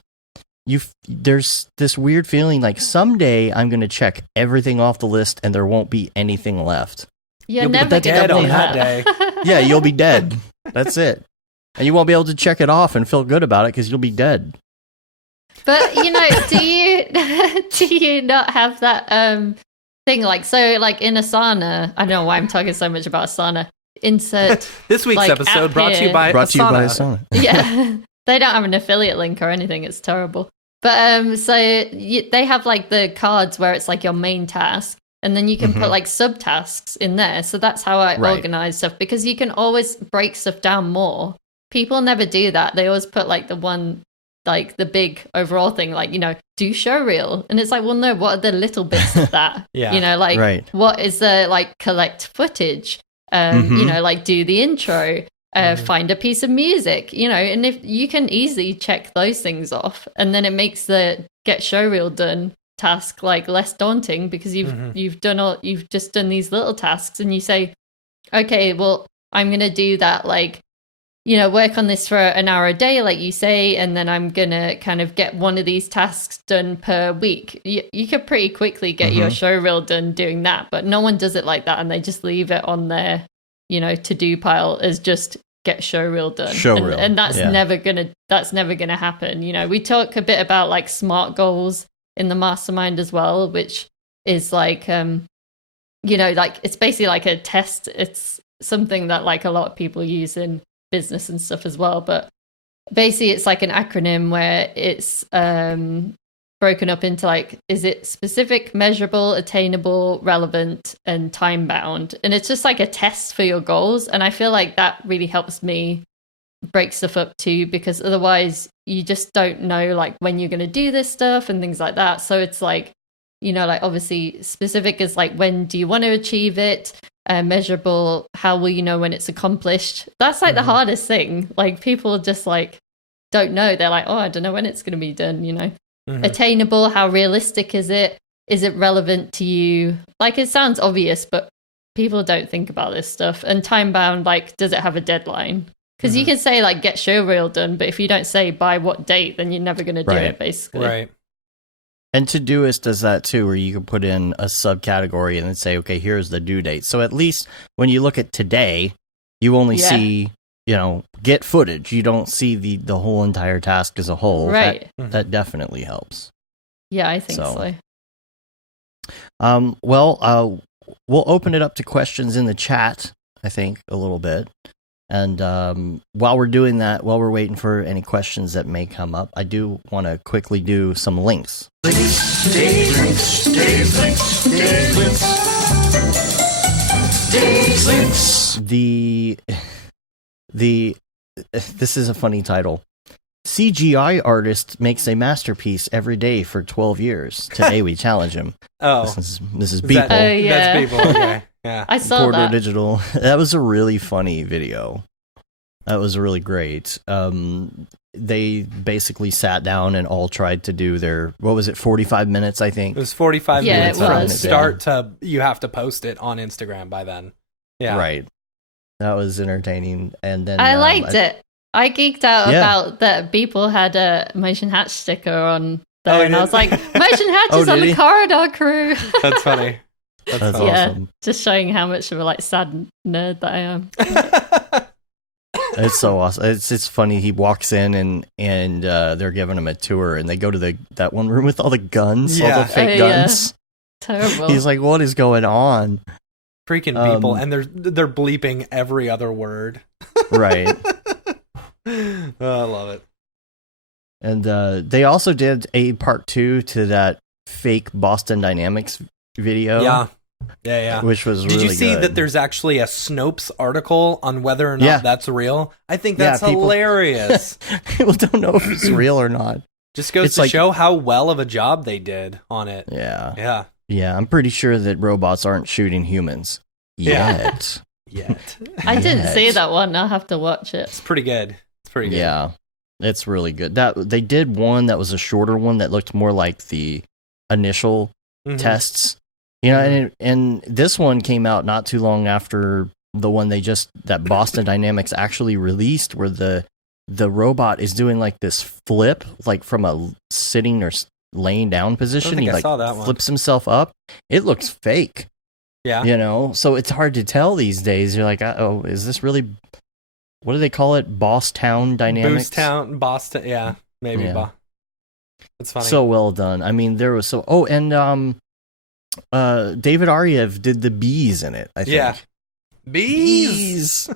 there's this weird feeling like someday I'm going to check everything off the list and there won't be anything left. You're never going to on do that that. day. Yeah, you'll be dead. That's it. And you won't be able to check it off and feel good about it because you'll be dead. But do you not have that thing like in Asana? I don't know why I'm talking so much about Asana. Insert This week's like, episode app brought to you here. by Asana. Yeah, they don't have an affiliate link or anything. It's terrible. But they have like the cards where it's like your main task, And then you can put like subtasks in there. So that's how I organize stuff, because you can always break stuff down more. People never do that. They always put like the one, like the big overall thing, like, you know, do show reel. And it's like, well, no, what are the little bits of that? You know, like what is the like collect footage? You know, like do the intro, find a piece of music, you know, and if you can easily check those things off, and then it makes the get show reel done task like less daunting, because you've just done these little tasks, and you say, okay, well, I'm gonna do that, like, you know, work on this for an hour a day, like you say, and then I'm gonna kind of get one of these tasks done per week. You could pretty quickly get your show reel done doing that, but no one does it like that, and they just leave it on their, you know, to-do pile as just get show reel done. And that's never gonna happen. You know, we talk a bit about like SMART goals in the mastermind as well, which is like, you know, like it's basically like a test. It's something that like a lot of people use in business and stuff as well, but basically it's like an acronym where it's broken up into like, is it specific, measurable, attainable, relevant, and time bound? And it's just like a test for your goals, and I feel like that really helps me break stuff up too, because otherwise you just don't know like when you're going to do this stuff and things like that. So it's like, you know, like obviously specific is like, when do you want to achieve it? Measurable, how will you know when it's accomplished? That's like the hardest thing. Like people just like don't know. They're like, oh, I don't know when it's going to be done, you know. Attainable, how realistic is it? Is it relevant to you? Like it sounds obvious, but people don't think about this stuff. And time bound, like, does it have a deadline? Because you can say like get show reel done, but if you don't say by what date, then you're never going to do it, basically. Right. And Todoist does that too, where you can put in a subcategory and then say, okay, here's the due date. So at least when you look at today, you only see, you know, get footage. You don't see the whole entire task as a whole. Right. That definitely helps. Yeah, I think so. Well, we'll open it up to questions in the chat, I think, a little bit. And while we're doing that, while we're waiting for any questions that may come up, I do want to quickly do some links. This is a funny title. CGI artist makes a masterpiece every day for 12 years. Today we challenge him. This is Beeple. That's Beeple. Okay. Yeah. I saw Porto that. Digital. That was a really funny video. That was really great. They basically sat down and all tried to do their, 45 minutes, I think? It was 45 minutes it from was. start to, you have to post it on Instagram by then. Yeah. Right. That was entertaining. And then I liked it. I geeked out about that Beeple had a Motion Hatch sticker on there, and I was like, Motion Hatch is on the Corridor crew. That's funny. That's yeah, awesome. Just showing how much of a like sad nerd that I am. It's so awesome. It's funny. He walks in and they're giving him a tour, and they go to that one room with all the guns, all the fake guns. Terrible. He's like, "What is going on?" Freaking people, and they're bleeping every other word. Right. Oh, I love it. And they also did a part 2 to that fake Boston Dynamics video. Yeah. Which was really good. Did you see that there's actually a Snopes article on whether or not that's real? I think that's hilarious. People don't know if it's real or not. Just goes to show how well of a job they did on it. Yeah. Yeah, I'm pretty sure that robots aren't shooting humans. Yet. I didn't see that one. I'll have to watch it. It's pretty good. Yeah. It's really good. That they did one that was a shorter one that looked more like the initial tests. You know, and this one came out not too long after the one that Boston Dynamics actually released, where the robot is doing like this flip, like from a sitting or laying down position. He like saw that one. Flips himself up. It looks fake. Yeah. You know, so it's hard to tell these days. You're like, oh, is this really? What do they call it? Boss Town Dynamics? Boost Town, Boston. Yeah, maybe. Yeah. That's funny. So well done. I mean, there was so. Oh, and David Ariev did the bees in it, I think. Yeah. Bees.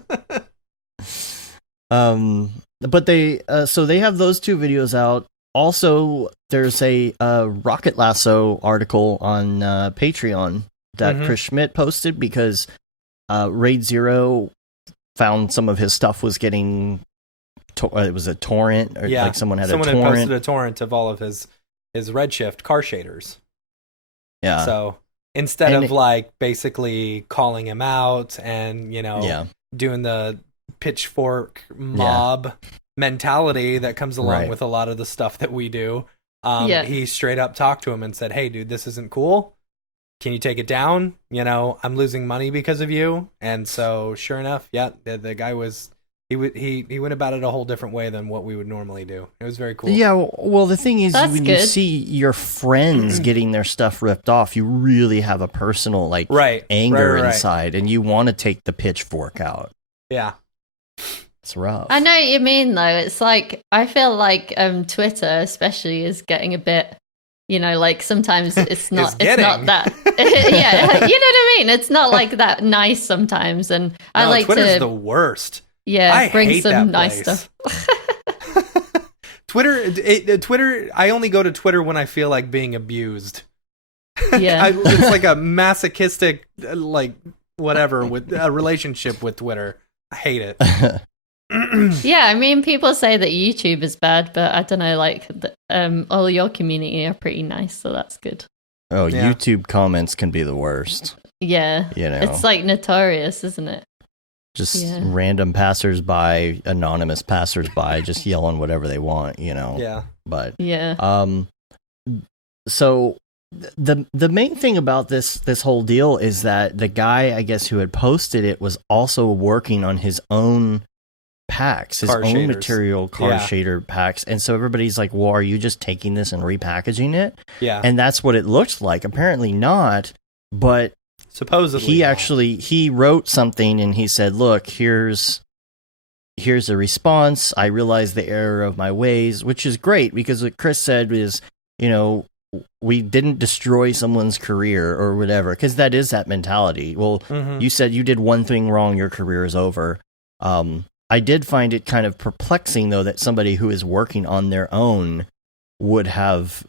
But they so they have those 2 videos out. Also, there's a Rocket Lasso article on Patreon that Chris Schmidt posted, because Raid Zero found some of his stuff was getting it was a torrent, or like someone had posted torrent. a torrent of all of his Redshift car shaders. Yeah. So instead of like basically calling him out and doing the pitchfork mob mentality that comes along with a lot of the stuff that we do, he straight up talked to him and said, "Hey, dude, this isn't cool. Can you take it down? I'm losing money because of you." And so, sure enough, the guy was he went about it a whole different way than what we would normally do. It was very cool. Yeah, well, the thing is, That's when good. you see your friends getting their stuff ripped off, you really have a personal anger inside, and you want to take the pitchfork out. Yeah. It's rough. I know what you mean, though. It's like, I feel like Twitter especially is getting a bit, like sometimes it's not that. Yeah, you know what I mean? It's not like that nice sometimes. And I like Twitter's to the worst. Yeah, I bring hate some that nice place. stuff. Twitter, I only go to Twitter when I feel like being abused. Yeah. It's like a masochistic, with a relationship with Twitter. I hate it. Yeah, I mean, people say that YouTube is bad, but I don't know, all your community are pretty nice, so that's good. Oh, yeah. YouTube comments can be the worst. Yeah. It's like notorious, isn't it? Just random passersby, anonymous passersby, just yelling whatever they want, Yeah. But so the main thing about this whole deal is that the guy, I guess, who had posted it was also working on his own packs, his car own shaders. Material car shader packs, and so everybody's like, "Well, are you just taking this and repackaging it?" Yeah, and that's what it looked like. Apparently not, but supposedly he wrote something and he said, "Look, here's a response. I realize the error of my ways," which is great, because what Chris said is, we didn't destroy someone's career or whatever, because that is that mentality. Well, you said you did one thing wrong, your career is over. I did find it kind of perplexing, though, that somebody who is working on their own would have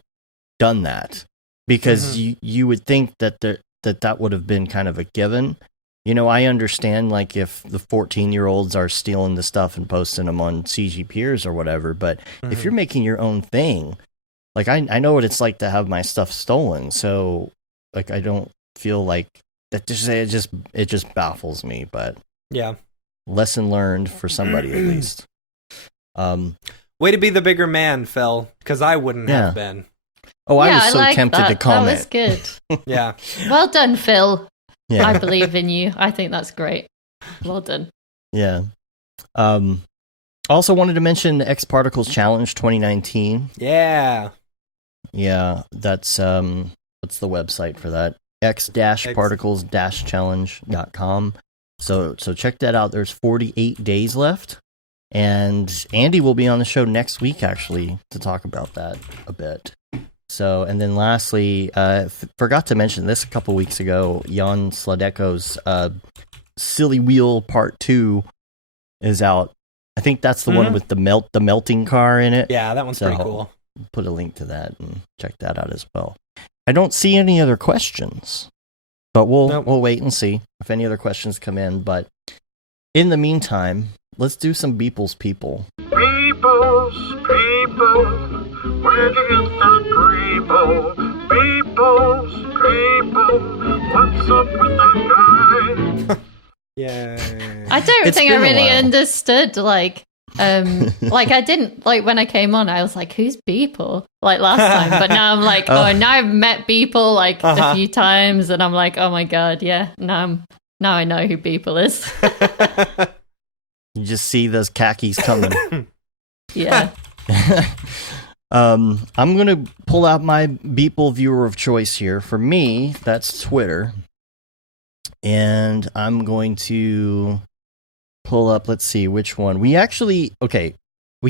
done that, because you would think that that would have been kind of a given. I understand, like, if the 14-year-olds are stealing the stuff and posting them on CG Peers or whatever, but if you're making your own thing, like, I know what it's like to have my stuff stolen, so, like, I don't feel like that. It just baffles me, but yeah. Lesson learned for somebody, at least. Way to be the bigger man, Phil, because I wouldn't have been. Oh, I was so tempted to comment. That was good. Yeah. Well done, Phil. Yeah. I believe in you. I think that's great. Well done. Yeah. Also wanted to mention the X Particles Challenge 2019. Yeah. Yeah, that's what's the website for that? x-particles-challenge.com. So check that out. There's 48 days left, and Andy will be on the show next week, actually, to talk about that a bit. So, and then lastly, forgot to mention this a couple weeks ago, Jan Sladeko's Silly Wheel Part 2 is out. I think that's the one with the melting car in it. Yeah, that one's pretty cool. Put a link to that and check that out as well. I don't see any other questions, but we'll wait and see if any other questions come in. But in the meantime, let's do some Beeple's People. Beeple's People, where'd you get that Greeble? Beeple's People, what's up with that guy? Yeah. I don't think I been a really while. understood, like I didn't, like, when I came on, I was like, who's Beeple? Like last time, but now I'm like, now I've met Beeple like a few times, and I'm like, oh my god, yeah, now I know who Beeple is. You just see those khakis coming. Yeah. I'm going to pull out my Beeple viewer of choice here. For me, that's Twitter. And I'm going to pull up, let's see, which one. We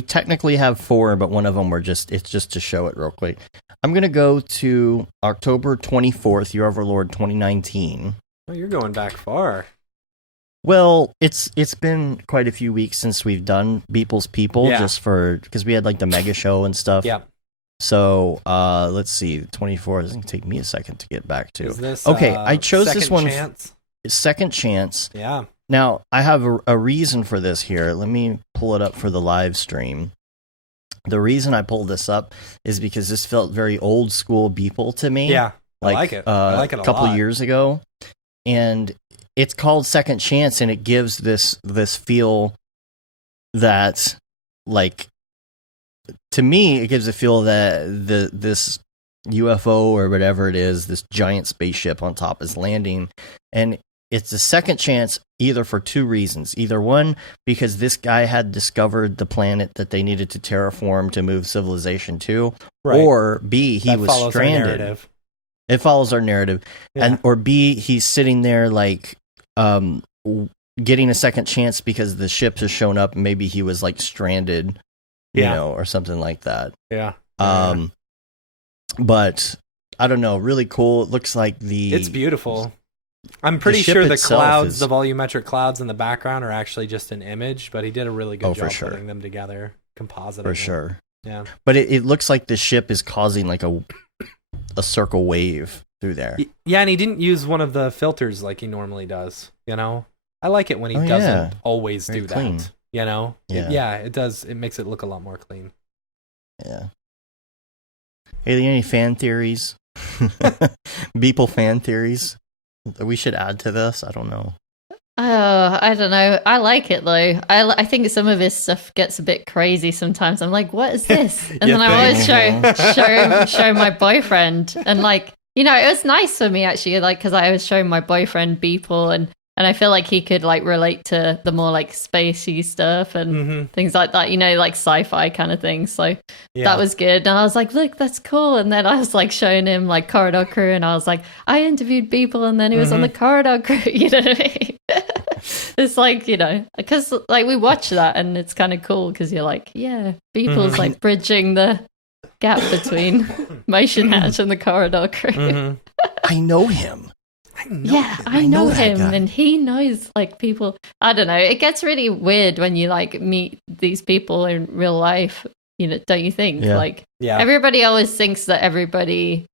technically have 4, but one of them it's just to show it real quick. I'm going to go to October 24th, Year of Our Lord 2019. Oh, you're going back far. Well, it's been quite a few weeks since we've done Beeple's People, just because we had like the mega show and stuff. Yeah. So let's see, the 24th is going to take me a second to get back to. Is this, okay, I chose this Second one. Chance? Second Chance. Yeah. Now, I have a reason for this here. Let me pull it up for the live stream. The reason I pulled this up is because this felt very old school Beeple to me. Yeah, I like it. I like it a couple lot. years ago. And it's called Second Chance, and it gives this feel that, like, to me, it gives a feel that this UFO or whatever it is, this giant spaceship on top is landing, and it's a second chance either for two reasons. Either one, because this guy had discovered the planet that they needed to terraform to move civilization to, Right. or B, he That was follows our stranded. narrative. It follows our narrative. Yeah. Or B, he's sitting there like getting a second chance because the ship has shown up and maybe he was like stranded, you Yeah. know, or something like that. Yeah. But I don't know, really cool. It looks like It's beautiful. I'm pretty ship sure the itself clouds, is- the volumetric clouds in the background are actually just an image, but he did a really good Oh, for job sure. putting them together, compositing for them. sure. Yeah. But it looks like the ship is causing like a circle wave through there. Yeah, and he didn't use one of the filters like he normally does, you know? I like it when he Oh, doesn't yeah. always Very do clean. that, you know? Yeah. It does. It makes it look a lot more clean. Yeah. Haley, any fan theories? Beeple fan theories that we should add to this? I don't know. Oh, I don't know. I like it though. I think some of his stuff gets a bit crazy sometimes. I'm like, what is this? And You then I always think? show my boyfriend, and like, you know, it was nice for me actually, like, because I was showing my boyfriend Beeple, and I feel like he could like relate to the more like spacey stuff and Mm-hmm. things like that, you know, like sci-fi kind of things. So Yeah. that was good. And I was like, look, that's cool. And then I was like showing him like Corridor Crew, and I was like, I interviewed Beeple, and then he was on the Corridor Crew. You know what I mean? It's like, you know, because like we watch that and it's kind of cool because you're like, yeah, Beeple's like bridging the gap between Motion Hatch and the Corridor Crew. Mm-hmm. I know him. I know. Yeah, him. I know that him, guy. and he knows like people. I don't know. It gets really weird when you like meet these people in real life. You know, don't you think? Yeah. Like Yeah. everybody always thinks that everybody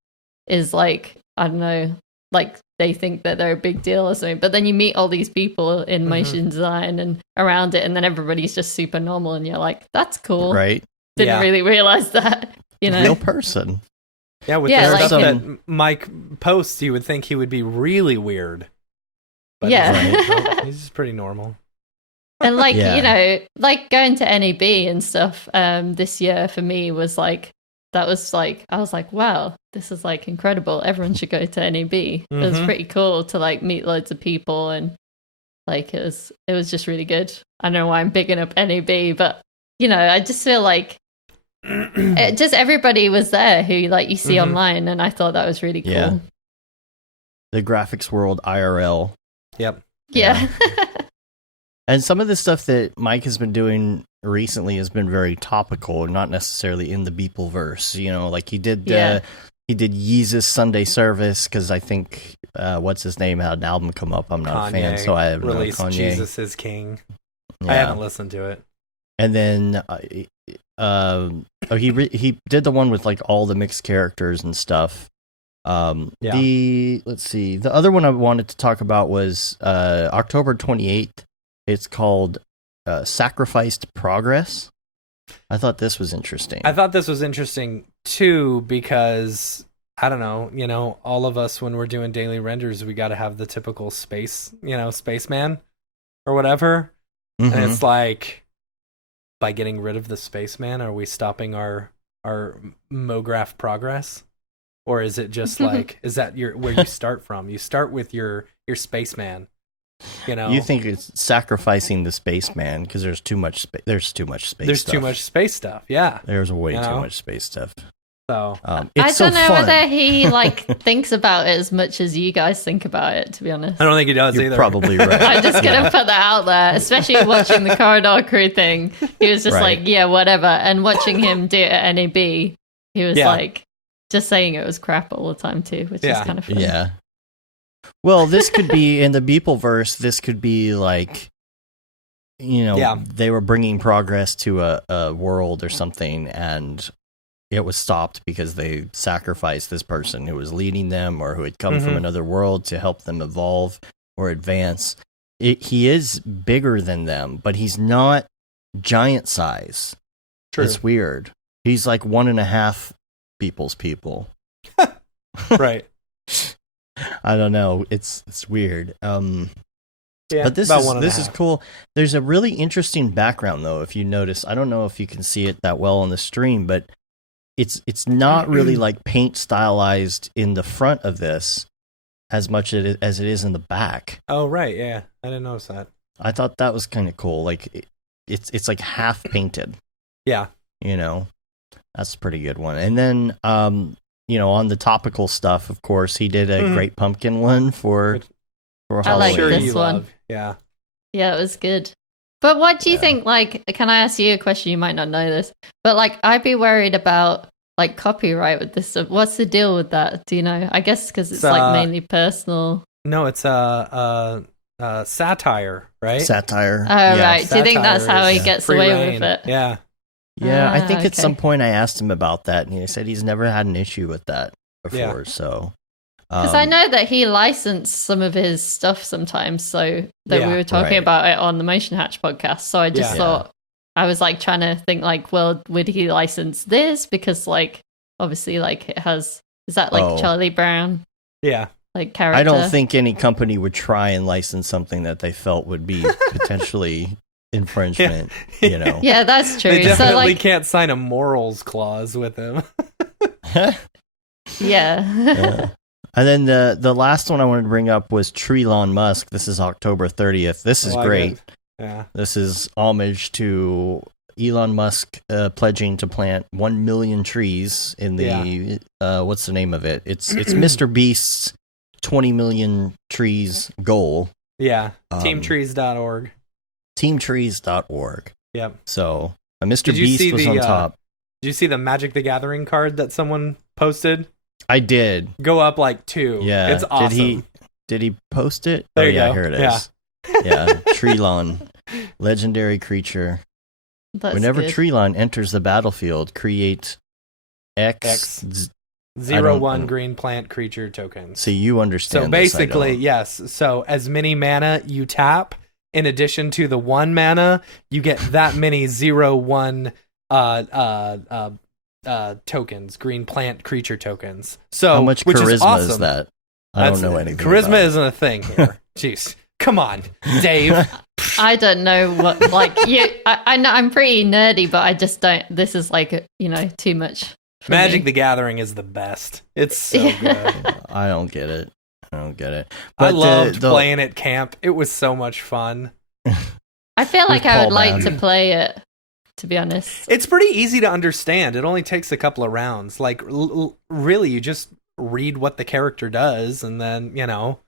is like, I don't know, like they think that they're a big deal or something. But then you meet all these people in motion design and around it, and then everybody's just super normal, and you're like, that's cool. Right? Didn't Yeah. really realize that. You know. Real person. Yeah, with Yeah, the like stuff him- that Mike posts, you would think he would be really weird. But Yeah. he's, not. He's just pretty normal. And like, Yeah. you know, like going to NAB and stuff this year for me was like, that was like, I was like, wow, this is like incredible. Everyone should go to NAB. It was Mhm. pretty cool to like meet loads of people, and like it was just really good. I don't know why I'm bigging up NAB, but you know, I just feel like just everybody was there who like you see Mhm. online, and I thought that was really cool. Yeah. The graphics world IRL. Yep. Yeah. And some of the stuff that Mike has been doing recently has been very topical, not necessarily in the Beeple verse. You know, like he did Yeezus Sunday Service because I think what's his name had an album come up. I'm not a fan, so I have no released Kanye. Jesus is King. Yeah. I haven't listened to it. And then he did the one with like all the mixed characters and stuff. Let's see, the other one I wanted to talk about was October 28th. It's called Sacrificed Progress. I thought this was interesting. I thought this was interesting too because I don't know, you know, all of us when we're doing daily renders, we got to have the typical space, you know, spaceman or whatever. Mhm. And it's like, by getting rid of the spaceman, are we stopping our Mograph progress? Or is it just like, is that where you start from? You start with your spaceman, you know? You think it's sacrificing the spaceman because there's too much space. There's too much space. there's stuff. too much space stuff. Yeah. There's way You too know? much space stuff. So It's I so don't know fun. whether he like thinks about it as much as you guys think about it, to be honest. I don't think he does You're either. probably right. I'm just gonna put that out there, especially watching the Corridor Crew thing. He was just Right. like, yeah, whatever. And watching him do it at NAB, he was Yeah. like just saying it was crap all the time too, which is Yeah. kind of funny. Yeah. Well, this could be in the Beeple verse. This could be like, you know, Yeah. they were bringing progress to a world or something, and it was stopped because they sacrificed this person who was leading them or who had come from Mhm. another world to help them evolve or advance. He is bigger than them, but he's not giant size. True. It's weird. He's like 1.5 people's people. Right. I don't know. It's weird. Yeah, But this about is 1.5. cool. There's a really interesting background though. If you notice, I don't know if you can see it that well on the stream, but it's not really like paint stylized in the front of this as much as it is in the back. Oh, right. Yeah. I didn't notice that. I thought that was kind of cool. Like it's like half painted. Yeah. You know, that's a pretty good one. And then you know, on the topical stuff, of course, he did a Great Pumpkin one for I Halloween. like Sure this you one. love. Yeah. Yeah, it was good. But what do you Yeah. think, like, can I ask you a question? You might not know this, but like, I'd be worried about like copyright with this stuff. What's the deal with that? Do you know? I guess because it's like mainly personal. No, it's satire, right? Satire. Oh, right. Do you think that's Satire how he is gets free away reign. with it? Yeah. Yeah, I think at okay. some point I asked him about that, and he said he's never had an issue with that before. Yeah. So, Because I know that he licensed some of his stuff sometimes, so that Yeah. we were talking Right. about it on the Motion Hatch podcast. So I just Yeah. thought, I was like trying to think, like, well, would he license this? Because, like, obviously, like, it has, is that like Oh. Charlie Brown, Yeah. like, character? I don't think any company would try and license something that they felt would be potentially infringement. You know. Yeah, that's true. They definitely So, like, can't sign a morals clause with him. yeah. Yeah. And then the last one I wanted to bring up was Elon Musk. This is October 30th. This is I like great. it. Yeah. This is homage to Elon Musk pledging to plant 1 million trees in the what's the name of it? It's Mr. Beast's 20 million trees goal. Yeah. Um, Teamtrees.org. Teamtrees.org. Yep. So Mr. Did you Beast see was the, on top. Did you see the Magic the Gathering card that someone posted? I did. Go up like 2. Yeah. It's awesome. Did he post it? There oh you yeah, go. here it Yeah. is. Yeah. Treelon. Legendary creature. That's Whenever good. Treelon enters the battlefield, create X. X. I 0/1 don't- green plant creature tokens. So you understand. So this, I basically, don't. yes. So as many mana you tap, in addition to the 1 mana, you get that many 0/1 tokens, green plant creature tokens. So How much which charisma is, awesome. is that? I don't know anything. Charisma about it. isn't a thing here. Jeez, come on, Dave. I don't know what, like, you. I know I'm pretty nerdy, but I just don't. This is like, you know, too much. For Magic me. the Gathering is the best. It's so Yeah. good. I don't get it. I But loved the- playing at camp. It was so much fun. I feel like I Paul would like Babb. to play it, to be honest. It's pretty easy to understand. It only takes a couple of rounds. Like, really, you just read what the character does, and then, you know,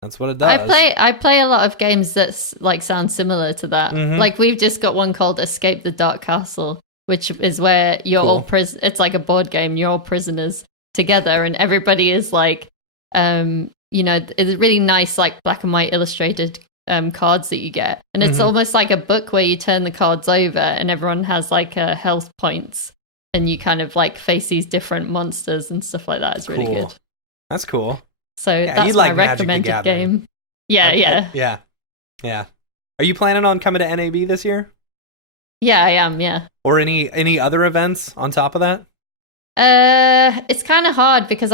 that's what it does. I play a lot of games that's like sound similar to that. Mhm. Like we've just got one called Escape the Dark Castle, which is where you're Cool. all it's like a board game. You're all prisoners together, and everybody is like, you know, it's really nice, like black and white illustrated cards that you get, and it's Mhm. almost like a book where you turn the cards over, and everyone has like health points, and you kind of like face these different monsters and stuff like that. It's really Cool. good. That's cool. So Yeah, that's you my like Magic the recommended Gathering. game. Yeah. Yeah. Are you planning on coming to NAB this year? Yeah, I am, yeah. Or any other events on top of that? It's kind of hard because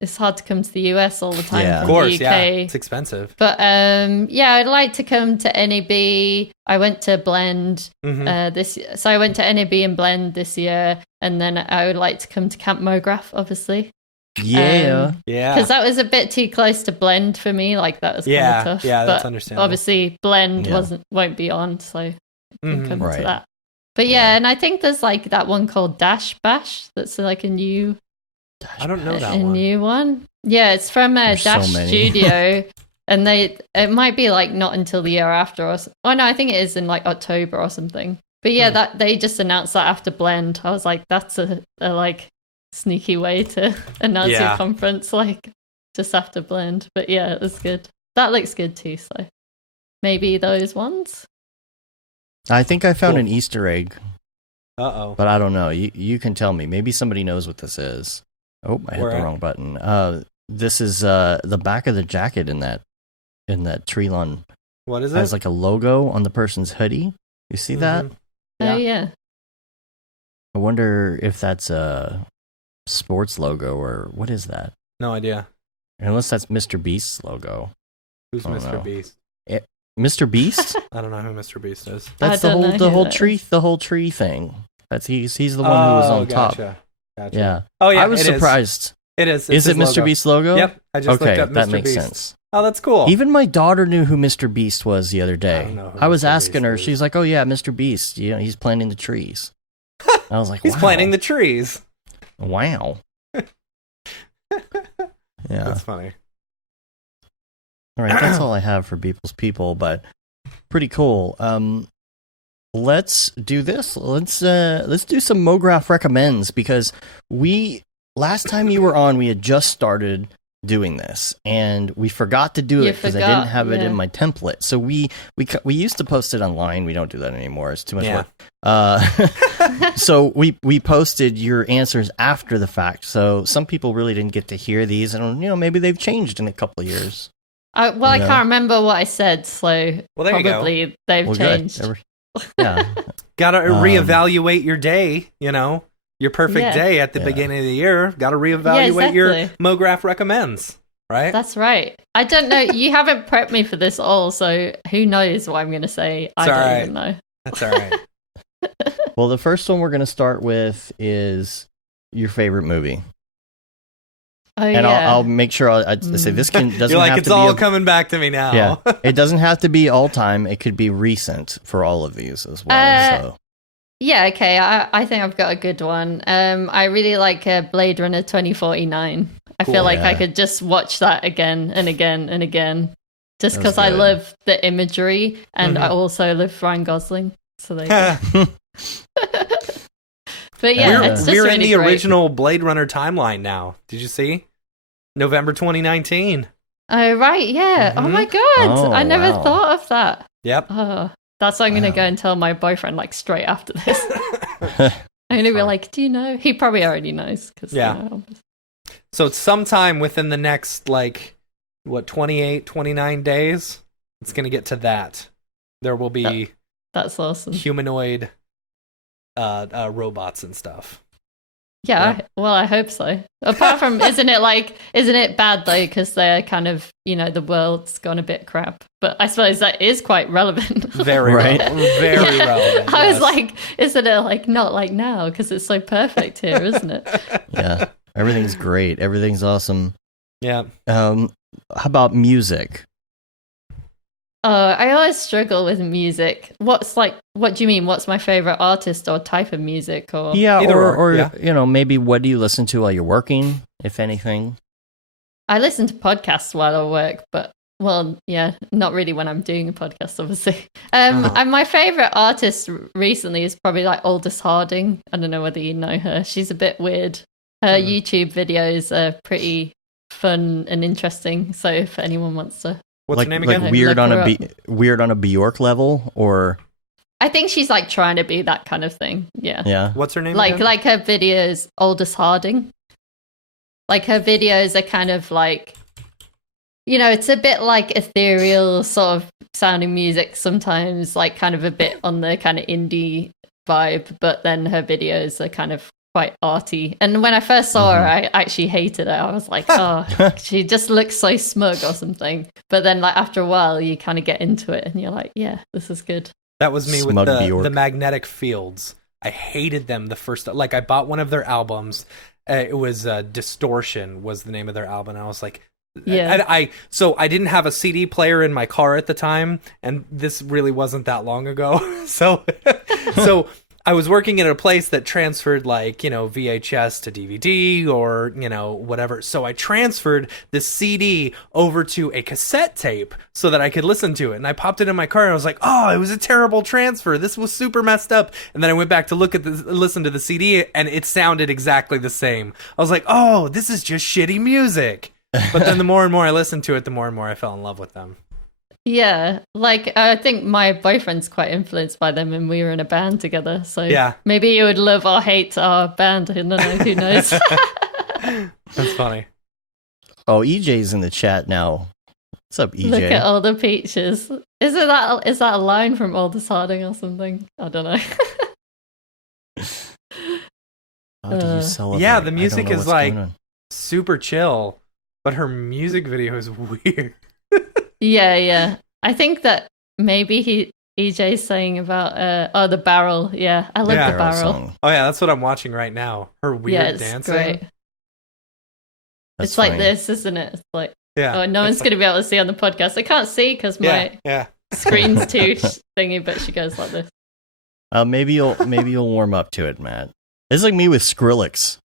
it's hard to come to the US all the time Yeah. from Of course, the yeah. UK. It's expensive. But yeah, I'd like to come to NAB. I went to Blend Mhm. so I went to NAB and Blend this year, and then I would like to come to Camp Mograph, obviously. Yeah. Yeah. Because that was a bit too close to Blend for me. Like that was kind Yeah, of tough. yeah, that's But understandable. obviously, Blend Yeah. won't be on, so I can Mhm. come Right. to that. But yeah, and I think there's like that one called Dash Bash. That's like a new I don't know that a one. new one. Yeah, it's from There's so Dash many. Studio, and it might be like not until the year after. Oh no, I think it is in like October or something. But yeah, that they just announced that after Blend. I was like, that's a like sneaky way to announce Yeah. your conference, like just after Blend. But yeah, it was good. That looks good too. So maybe those ones. I think I found Cool. an Easter egg Uh-oh. but I don't know. You can tell me. Maybe somebody knows what this is. Oh, I hit Where the at? wrong button. This is the back of the jacket in that tree lawn. What is It it? has like a logo on the person's hoodie. You see that? Mhm. Oh yeah. I wonder if that's a sports logo or what is that? No idea. Unless that's Mr. Beast's logo. Who's I don't Mr. know. Beast? Mr. Beast? I don't know who Mr. Beast is. That's I don't know the who whole that tree is. the whole tree thing. That's he's the one who was on top. Gotcha. Yeah. Oh yeah. I was it is. surprised. It is. Is it It's his Mr. logo. Beast's logo? Yep. I just Okay, looked up Mr. that makes Beast. sense. Oh, that's cool. Even my daughter knew who Mr. Beast was the other I day. don't know who I was Mr. asking Beast her. is. She's like, "Oh yeah, Mr. Beast. You know, he's planting the trees." I was like, He's wow. planting the trees. Wow. Yeah. That's funny. All right, that's all I have for Beeple's People, but pretty cool. Let's do this. Let's do some Mograph recommends because last time you were on, we had just started doing this and we forgot to do You it because I forgot, didn't have it yeah. in my template. So we used to post it online. We don't do that anymore. It's too much Yeah. work. So we posted your answers after the fact. So some people really didn't get to hear these, and maybe they've changed in a couple of years. I You know? can't remember what I said, so Well, there you go. probably they've Well, good. changed. Yeah. Gotta reevaluate your day, your perfect Yeah. day at the Yeah. beginning of the year. Gotta reevaluate your exactly. Mograph recommends, right? That's right. I don't know. You haven't prepped me for this all, so who knows what I'm going to say? I It's don't all right. even know. That's all right. Well, the first one we're going to start with is your favorite movie. Oh, And yeah. I'll make sure I say this doesn't You're like, have it's to all be coming back to me now. yeah. It doesn't have to be all time. It could be recent for all of these as well. So Yeah, okay. I think I've got a good one. I really like Blade Runner 2049. I Cool. feel like I Yeah. could just watch that again and again and again. Just That's because I good. love the imagery and I Mhm. also love Ryan Gosling. So there you go. But yeah, We're- it's just We're in really the great. original Blade Runner timeline now. Did you see? November 2019. Oh, right. Yeah. Oh Mhm. my God. Oh, I never wow. thought of that. Yep. Oh, that's what I'm going to Wow. go and tell my boyfriend like straight after this. I'm going to be Fine. like, do you know? He probably already knows. Cause, Yeah. So it's sometime within the next, 28, 29 days, it's going to get to that. There will be That's awesome. humanoid robots and stuff. Yeah, I hope so. Apart from, isn't it bad though? Because they're kind of, the world's gone a bit crap. But I suppose that is quite relevant. Very Right. relevant. Very Yeah. relevant. I was yes. like, isn't it like not like now? Because it's so perfect here, isn't it? yeah, everything's great. Everything's awesome. yeah. How about music? I always struggle with music. What do you mean? What's my favorite artist or type of music? Or Yeah, Either or or, yeah. Maybe what do you listen to while you're working, if anything? I listen to podcasts while I work, but not really when I'm doing a podcast, obviously. And my favorite artist recently is probably like Aldous Harding. I don't know whether you know her. She's a bit weird. Her YouTube videos are pretty fun and interesting. So if anyone wants to, What's like, her name again? Like weird Look on her weird on a Bjork level, or I think she's like trying to be that kind of thing. Yeah. yeah. What's her name Like again? her videos, Aldous Harding. Like her videos are kind of like, it's a bit like ethereal sort of sounding music sometimes, like kind of a bit on the kind of indie vibe, but then her videos are kind of quite arty. And when I first saw her, I actually hated her. I was like, oh, she just looks so smug or something. But then like after a while, you kind of get into it and you're like, yeah, this is good. That was me with Smug the Bjork. Magnetic Fields. I hated them the first. I bought one of their albums. It was Distortion was the name of their album. And I was like, Yeah. So I didn't have a CD player in my car at the time, and this really wasn't that long ago. so I was working at a place that transferred VHS to DVD or whatever. So I transferred the CD over to a cassette tape so that I could listen to it. And I popped it in my car and I was like, oh, it was a terrible transfer. This was super messed up. And then I went back to listen to the CD, and it sounded exactly the same. I was like, oh, this is just shitty music. But then the more and more I listened to it, the more and more I fell in love with them. Yeah, like I think my boyfriend's quite influenced by them, and we were in a band together. So Yeah. maybe you would love or hate our band. I don't know. Who knows? That's funny. Oh, EJ's in the chat now. What's up, EJ? Look at all the peaches. Is that a line from Aldous Harding or something? I don't know. How do you celebrate? Yeah, the I don't music know is what's like going on. super chill, but her music video is weird. Yeah. I think that maybe EJ's saying about the barrel. Yeah, I love Yeah. the barrel. Song. Oh yeah, that's what I'm watching right now. Her weird Yeah, it's dancing. great. That's It's like funny. this, isn't it? It's like, Yeah. oh, no one's going to be able to see on the podcast. I can't see because my Yeah. screen's too thingy, but she goes like this. Maybe you'll warm up to it, Matt. It's like me with Skrillex.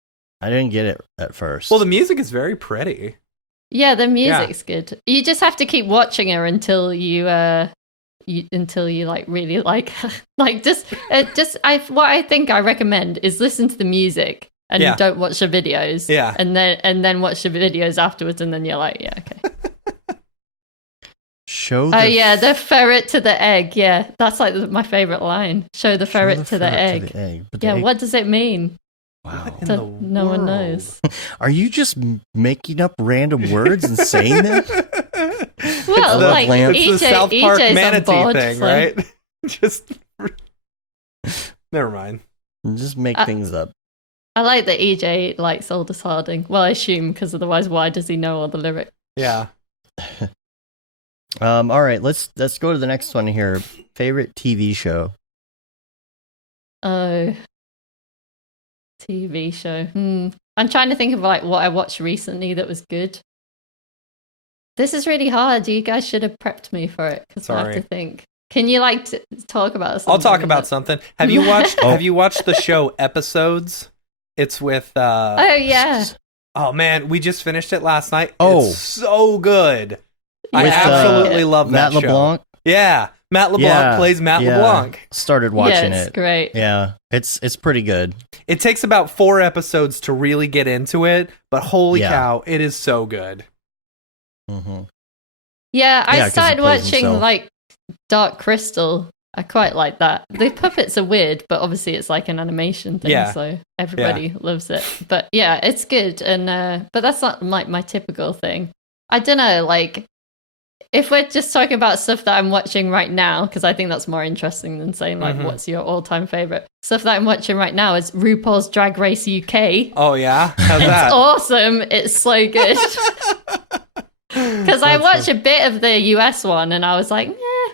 I didn't get it at first. Well, the music is very pretty. Yeah, the music's good. You just have to keep watching her until you like really like her. Like what I think I recommend is listen to the music and Yeah. don't watch the videos. Yeah. And then watch the videos afterwards, and then you're like, yeah, okay. Show. Oh yeah, the ferret to the egg. Yeah, that's like my favorite line. Show the show ferret the to the ferret egg. to the egg. But the Yeah, egg- what does it mean? Wow. In So the no one world? knows. Are you just making up random words and saying them? Well, love like lamp. It's EJ, the South Park EJ's on manatee board, thing, so- right? Just never mind. Just make things up. I like that EJ likes Aldous Harding. Well, I assume because otherwise, why does he know all the lyrics? Yeah. All right, let's go to the next one here. Favorite TV show. Oh, TV show. I'm trying to think of like what I watched recently that was good. This is really hard. You guys should have prepped me for it because I have Sorry. to think. Can you like talk about something? I'll talk about something. Have you watched Oh. Have you watched the show Episodes? It's with Oh yeah, oh man, we just finished it last night. Oh. It's so good. I With, absolutely love that Matt show. LeBlanc. Yeah. Matt LeBlanc plays Matt LeBlanc. Started watching yeah, it's it. great. Yeah, it's pretty good. It takes about 4 episodes to really get into it, but holy Yeah. cow, it is so good. Mm-hmm. Yeah, I 'cause he started plays watching himself. like Dark Crystal. I quite like that. The puppets are weird, but obviously it's like an animation thing, Yeah. so everybody loves it. But yeah, it's good. And but that's not like my typical thing. I don't know, like if we're just talking about stuff that I'm watching right now, because I think that's more interesting than saying like what's your all-time favorite stuff that I'm watching right now is RuPaul's Drag Race UK. Oh yeah? How's It's that? awesome. It's so good. Because I watched a bit of the US one and I was like, eh.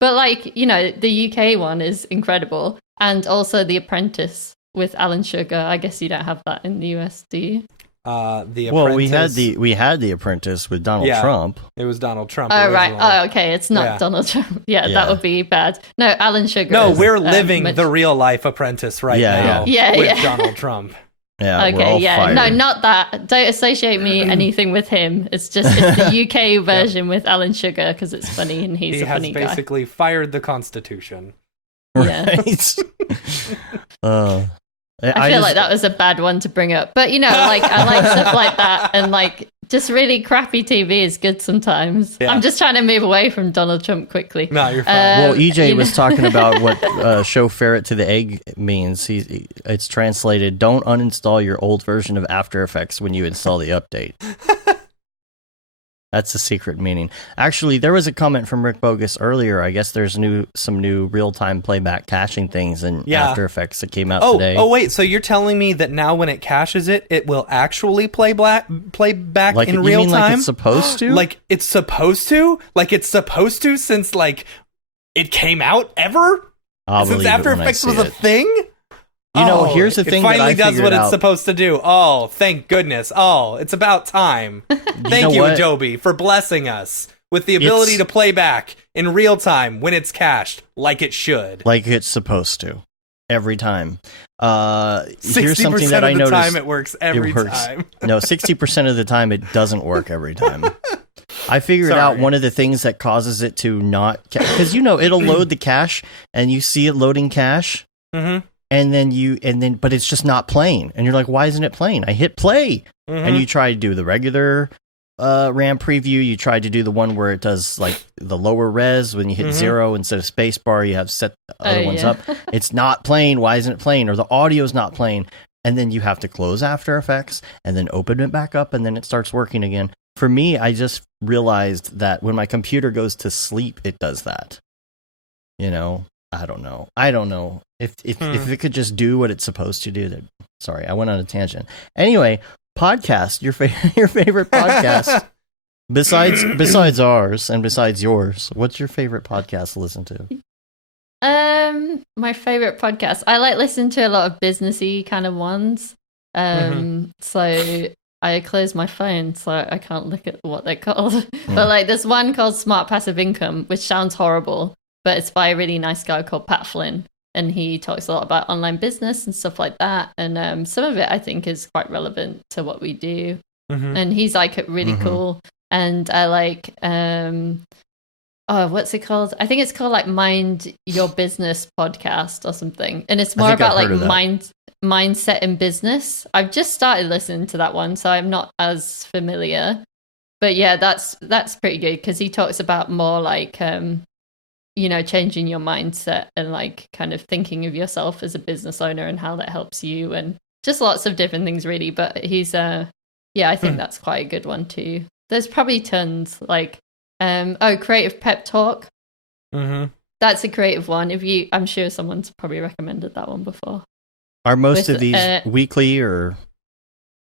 But like, you know, the UK one is incredible. And also The Apprentice with Alan Sugar. I guess you don't have that in the US, do you? The Well, we had Apprentice- we had The Apprentice with Donald Yeah. Trump. It was Donald Trump. Oh, right. originally. Oh, okay. It's not Yeah. Donald Trump. Yeah, Yeah. that would be bad. No, Alan Sugar. No, is, we're living much- the real life Apprentice right Yeah, now yeah. with Yeah. Donald Trump. Yeah, we're Okay, all yeah. fired. No, not that. Don't associate me anything with him. It's the UK version with Alan Sugar because it's funny and he's He a has funny guy. basically fired the Constitution. Yeah. Right? I feel like that was a bad one to bring up. But, you know, like, I like stuff like that. And, like, just really crappy TV is good sometimes. Yeah. I'm just trying to move away from Donald Trump quickly. No, you're fine. Well, EJ you was know- talking about what show ferret to the egg means. It's translated, don't uninstall your old version of After Effects when you install the update. That's the secret meaning. Actually, there was a comment from Rick Bogus earlier. I guess there's some new real-time playback caching things in Yeah. After Effects that came out Oh, today. wait. So you're telling me that now when it caches it, it will actually play back like in you real mean time? like it's supposed to? Like it's supposed to? Like it's supposed to since like it came out ever? I'll Since believe it After when I Effects see was a it. thing? You know, Oh, here's the thing it that finally I does figured what it's out. supposed to do. Oh, thank goodness. Oh, it's about time. Thank know you, what? Adobe, for blessing us with the ability to play back in real time when it's cached, like it should. Like it's supposed to. Every time. Here's 60% something that of I the noticed. time it works every It works. time. No, 60% of the time it doesn't work every time. I figured Sorry. out one of the things that causes it to not, because it'll load the cache and you see it loading cache, Mm-hmm. but it's just not playing, and you're like, why isn't it playing? I hit play, Mm-hmm. and you try to do the regular RAM preview, you tried to do the one where it does like the lower res when you hit 0 instead of spacebar. You have set the other ones up. It's not playing. Why isn't it playing? Or the audio's not playing. And then you have to close After Effects and then open it back up and then it starts working again. For me, I just realized that when my computer goes to sleep, it does that. You know, I don't know. If it could just do what it's supposed to do. Then, sorry, I went on a tangent. Anyway, podcast, your favorite podcast besides ours and besides yours. What's your favorite podcast to listen to? My favorite podcast. I like listening to a lot of businessy kind of ones. So I close my phone so I can't look at what they're called. But like there's one called Smart Passive Income, which sounds horrible, but it's by a really nice guy called Pat Flynn. And he talks a lot about online business and stuff like that. And some of it I think is quite relevant to what we do. And he's like really cool. And I like, what's it called? I think it's called like Mind Your Business Podcast or something. And it's more about like mindset in business. I've just started listening to that one, so I'm not as familiar. But yeah, that's pretty good because he talks about more like, changing your mindset and like kind of thinking of yourself as a business owner and how that helps you and just lots of different things really. But he's I think that's quite a good one too. There's probably tons like Creative Pep Talk. That's a creative one. I'm sure someone's probably recommended that one before. Are most of these weekly or?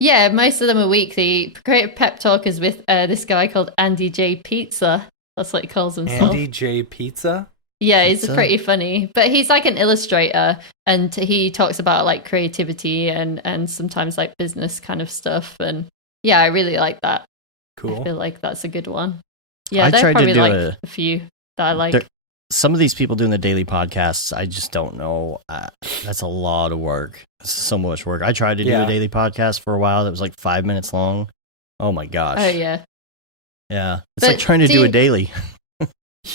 Yeah, most of them are weekly. Creative Pep Talk is with this guy called Andy J. Pizza. That's what he calls himself. Andy J. Pizza? Yeah, he's pretty funny. But he's like an illustrator and he talks about like creativity and sometimes like business kind of stuff. And yeah, I really like that. Cool. I feel like that's a good one. Yeah, I there's tried to probably do like a few that I like. Some of these people doing the daily podcasts, I just don't know. That's a lot of work. It's so much work. I tried to do a daily podcast for a while that was like 5 minutes long. Oh my gosh. Oh, yeah. Yeah. It's like trying to do a daily.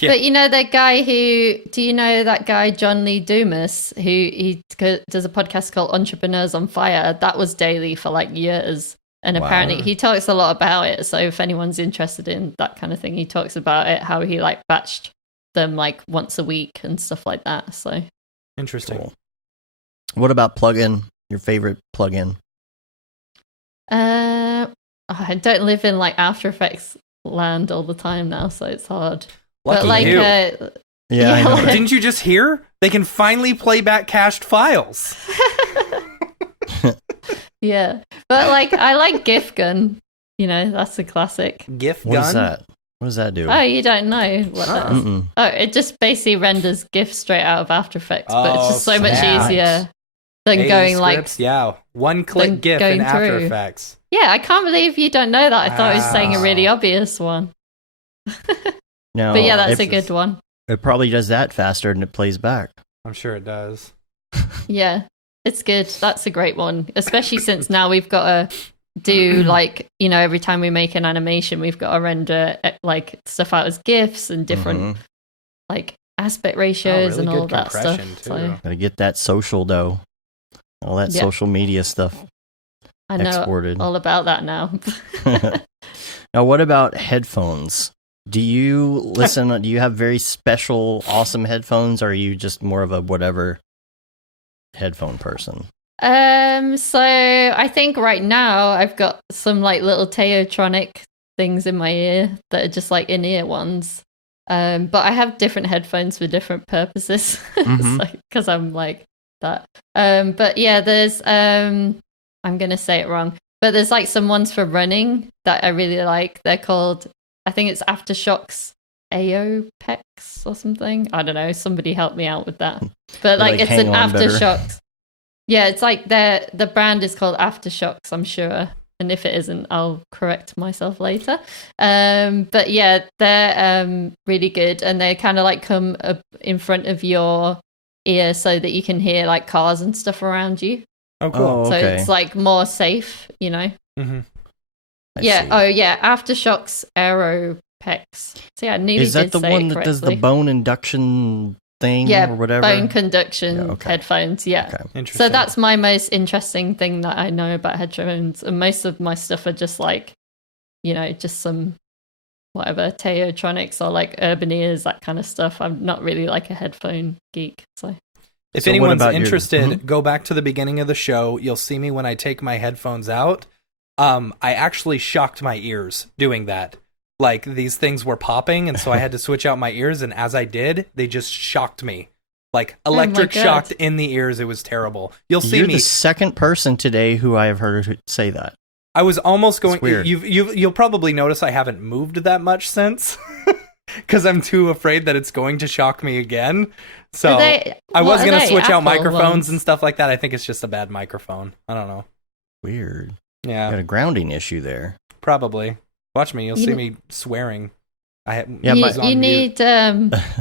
But you know that guy do you know that guy, John Lee Dumas, who he does a podcast called Entrepreneurs on Fire? That was daily for like years. And apparently he talks a lot about it. So if anyone's interested in that kind of thing, he talks about it, how he like batched them like once a week and stuff like that. So interesting. Cool. What about plugin? Your favorite plugin? I don't live in like After Effects land all the time now, so it's hard. Lucky but like, you. Yeah, I know. Didn't you just hear? They can finally play back cached files. Yeah, but like I like GIF Gun. You know, that's a classic. GIF Gun? What is that? What does that do? Oh, you don't know what that is? Oh, it just basically renders GIF straight out of After Effects, but it's just so much easier than going scripts, one-click GIF in After Effects. Yeah, I can't believe you don't know that. I thought I was saying a really obvious one. No, but yeah, that's a good one. It probably does that faster and it plays back. I'm sure it does. Yeah, it's good. That's a great one, especially since now we've got to do like, you know, every time we make an animation, we've got to render like stuff out as GIFs and different like aspect ratios really and all that stuff. So. Gotta get that social though. All that social media stuff. I know exported. all about that now. Now, what about headphones? Do you listen? Do you have very special, awesome headphones, or are you just more of a whatever headphone person? So I think right now I've got some like little Teotronic things in my ear that are just like in-ear ones. But I have different headphones for different purposes because I'm like that. But yeah, there's I'm gonna say it wrong, but there's like some ones for running that I really like. They're called, I think it's Aftershocks Aopex or something. I don't know. Somebody help me out with that. But like it's an Aftershocks. Yeah, it's like the brand is called Aftershocks, I'm sure. And if it isn't, I'll correct myself later. But yeah, they're really good, and they kind of like come up in front of your ear so that you can hear like cars and stuff around you. Oh, cool. Oh, okay. So it's like more safe, you know. Yeah. Oh yeah, Aftershocks Aeropex. So yeah, nearly is that did the say one it that does the correctly. bone induction thing or whatever? Bone conduction headphones. Yeah. Okay. Interesting. So that's my most interesting thing that I know about headphones, and most of my stuff are just like just some whatever Teotronics or like Urban Ears, that kind of stuff. I'm not really like a headphone geek, so. If So what anyone's about your- interested, go back to the beginning of the show. You'll see me when I take my headphones out. I actually shocked my ears doing that. Like, these things were popping, and so I had to switch out my ears, and as I did, they just shocked me. Like, electric God. shocked in the ears. It was terrible. You'll see You're me. the second person today who I have heard say that. I was almost going. weird. You'll probably notice I haven't moved that much since, because I'm too afraid that it's going to shock me again. So I was going to switch out Apple microphones ones? and stuff like that. I think it's just a bad microphone. I don't know. Weird. Yeah, Got a grounding issue there. probably. Watch me. You'll You see kn- me swearing. Yeah, you, but- you need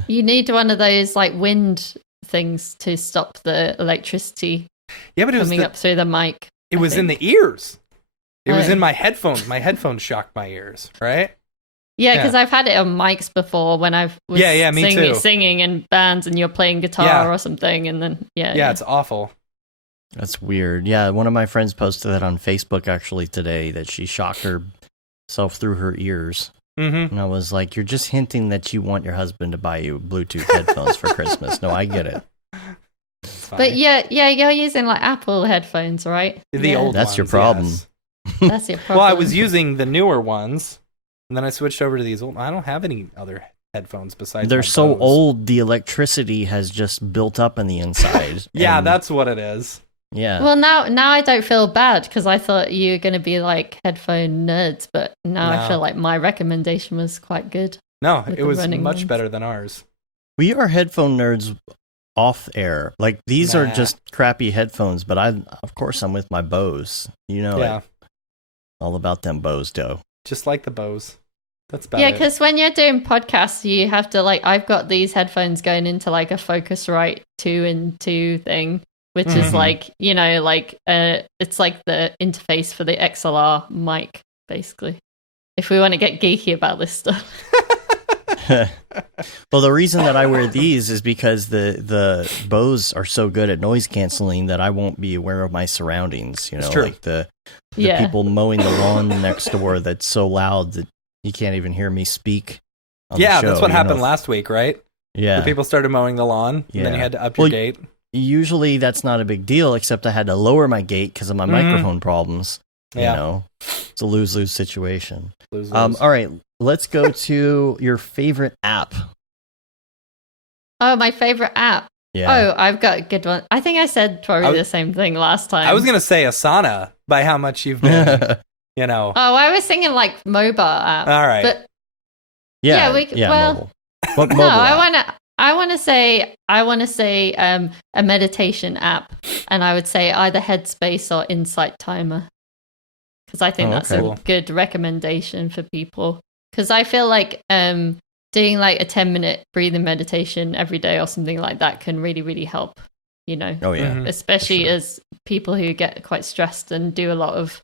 you need one of those like wind things to stop the electricity Yeah, but it was coming up through the mic. it I was in think. the ears. It was Oh. in my headphones. My headphones shocked my ears. Right? Yeah, because I've had it on mics before when I've was Yeah, me too. singing in bands and you're playing guitar Yeah. or something, and then Yeah, it's awful. That's weird. Yeah, one of my friends posted that on Facebook actually today, that she shocked herself through her ears. Mm-hmm. And I was like, you're just hinting that you want your husband to buy you Bluetooth headphones for Christmas. No, I get it. But yeah, you're using like Apple headphones, right? The Yeah. old That's your ones, problem. yes. That's your problem. Well, I was using the newer ones, and then I switched over to these old. I don't have any other headphones besides. They're my so Bose. old, the electricity has just built up in the inside. Yeah, And- that's what it is. yeah. Well, now I don't feel bad because I thought you were going to be like headphone nerds, but now No. I feel like my recommendation was quite good. No, With it the was running much ones. better than ours. We are headphone nerds off air. Like, these are Nah. just crappy headphones, but of course I'm with my Bose. You know Yeah, it. All about them Bose dough. just like the Bose. That's about Yeah, it. because when you're doing podcasts, you have to like, I've got these headphones going into like a Focusrite 2-in-2 thing, which is Mhm. like, it's like the interface for the XLR mic, basically. If we want to get geeky about this stuff. Well, the reason that I wear these is because the Bose are so good at noise canceling that I won't be aware of my surroundings. You know, It's true. like the Yeah. people mowing the lawn next door that's so loud that you can't even hear me speak. On Yeah, the show, that's what you happened know? last week, right? Yeah, The people started mowing the lawn, and then you Yeah. had to up your Well, gate. usually that's not a big deal, except I had to lower my gate because of my Mhm. microphone problems. Yeah. You know, it's a lose-lose situation. Lose, All lose. right, let's go to your favorite app. Oh, my favorite app. Yeah. Oh, I've got a good one. I think I said probably the same thing last time. I was gonna say Asana by how much you've been, you know. Oh, I was thinking like mobile app. All right. But yeah, Yeah, well- mobile. What no, mobile I app? want to say a meditation app, and I would say either Headspace or Insight Timer, because I think Oh, that's okay. a good recommendation for people. Because I feel like doing like a 10-minute breathing meditation every day or something like that can really, really help. You know, Oh yeah. Mhm. especially sure. as people who get quite stressed and do a lot of,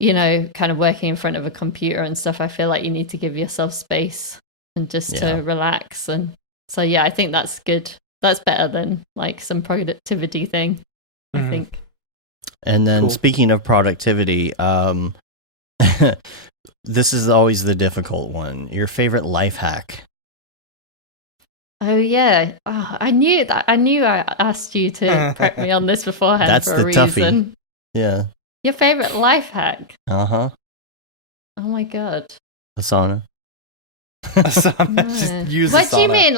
you know, kind of working in front of a computer and stuff. I feel like you need to give yourself space and just Yeah. to relax. And so, yeah, I think that's good. That's better than like some productivity thing, I Mhm. think. And then Cool. speaking of productivity, this is always the difficult one. Your favorite life hack? Oh, yeah. Oh, I knew that. I knew I asked you to prep me on this beforehand That's for the a toughie. reason. Yeah. Your favorite life hack? Uh-huh. Oh, my God. Asana. Asana. Just No. use What do you Asana. mean?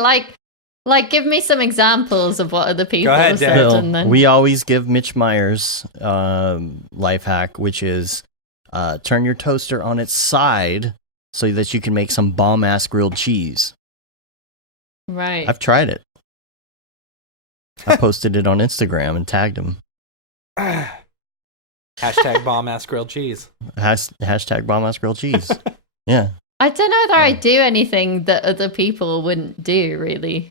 Like, give me some examples of what other people ahead, have Dan. said. Well, And then we always give Mitch Myers life hack, which is turn your toaster on its side so that you can make some bomb-ass grilled cheese. right. I've tried it. I posted it on Instagram and tagged him. Hashtag bomb ass grilled cheese. Hashtag bomb-ass grilled cheese. Yeah. I don't know whether I do anything that other people wouldn't do, really.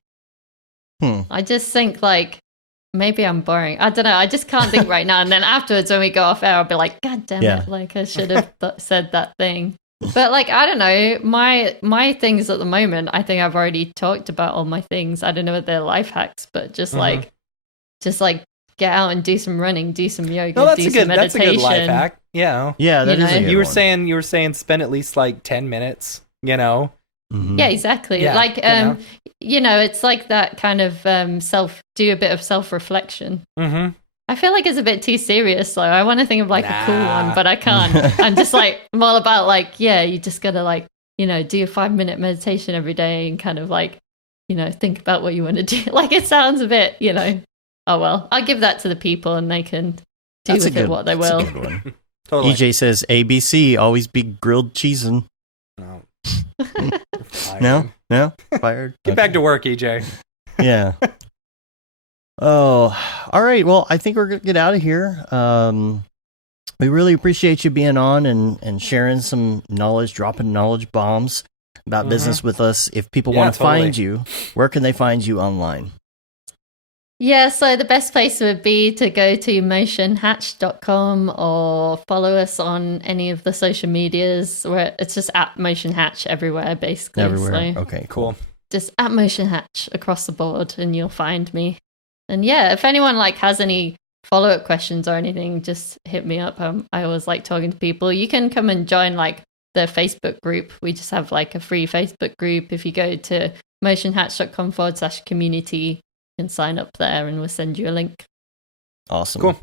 I just think, like, maybe I'm boring. I don't know. I just can't think right now. And then afterwards, when we go off air, I'll be like, God damn Yeah. it. Like, I should have said that thing. But, like, I don't know. My things at the moment, I think I've already talked about all my things. I don't know if they're life hacks, but just like get out and do some running, do some yoga, No, that's do a some good. That's a meditation. good life hack. Yeah. Yeah, that You is a know? good You were one. saying spend at least like 10 minutes, Mhm. Yeah, exactly. Yeah, like, you know? it's like that kind of do a bit of self-reflection. Mm-hmm. I feel like it's a bit too serious, though. I want to think of like a cool Nah. one, but I can't. I'm just like, I'm all about like, yeah, you just gotta like, do a 5-minute meditation every day and kind of like, think about what you want to do. Like, it sounds a bit, oh well, I'll give that to the people and they can do with it what they will. That's a good one. Totally. EJ says ABC, always be grilled cheesing. No. No? Fired? Get back to work, EJ. Yeah. Oh, all right. Well, I think we're going to get out of here. We really appreciate you being on and sharing some knowledge, dropping knowledge bombs about business with us. If people want to find you, where can they find you online? Yeah, so the best place would be to go to motionhatch.com or follow us on any of the social medias where it's just at motionhatch everywhere, basically. Everywhere. So Okay, cool. just at motionhatch across the board and you'll find me. And yeah, if anyone has any follow-up questions or anything, just hit me up. I always like talking to people. You can come and join the Facebook group. We just have a free Facebook group. If you go to motionhatch.com/community, you can sign up there and we'll send you a link. Awesome. Cool.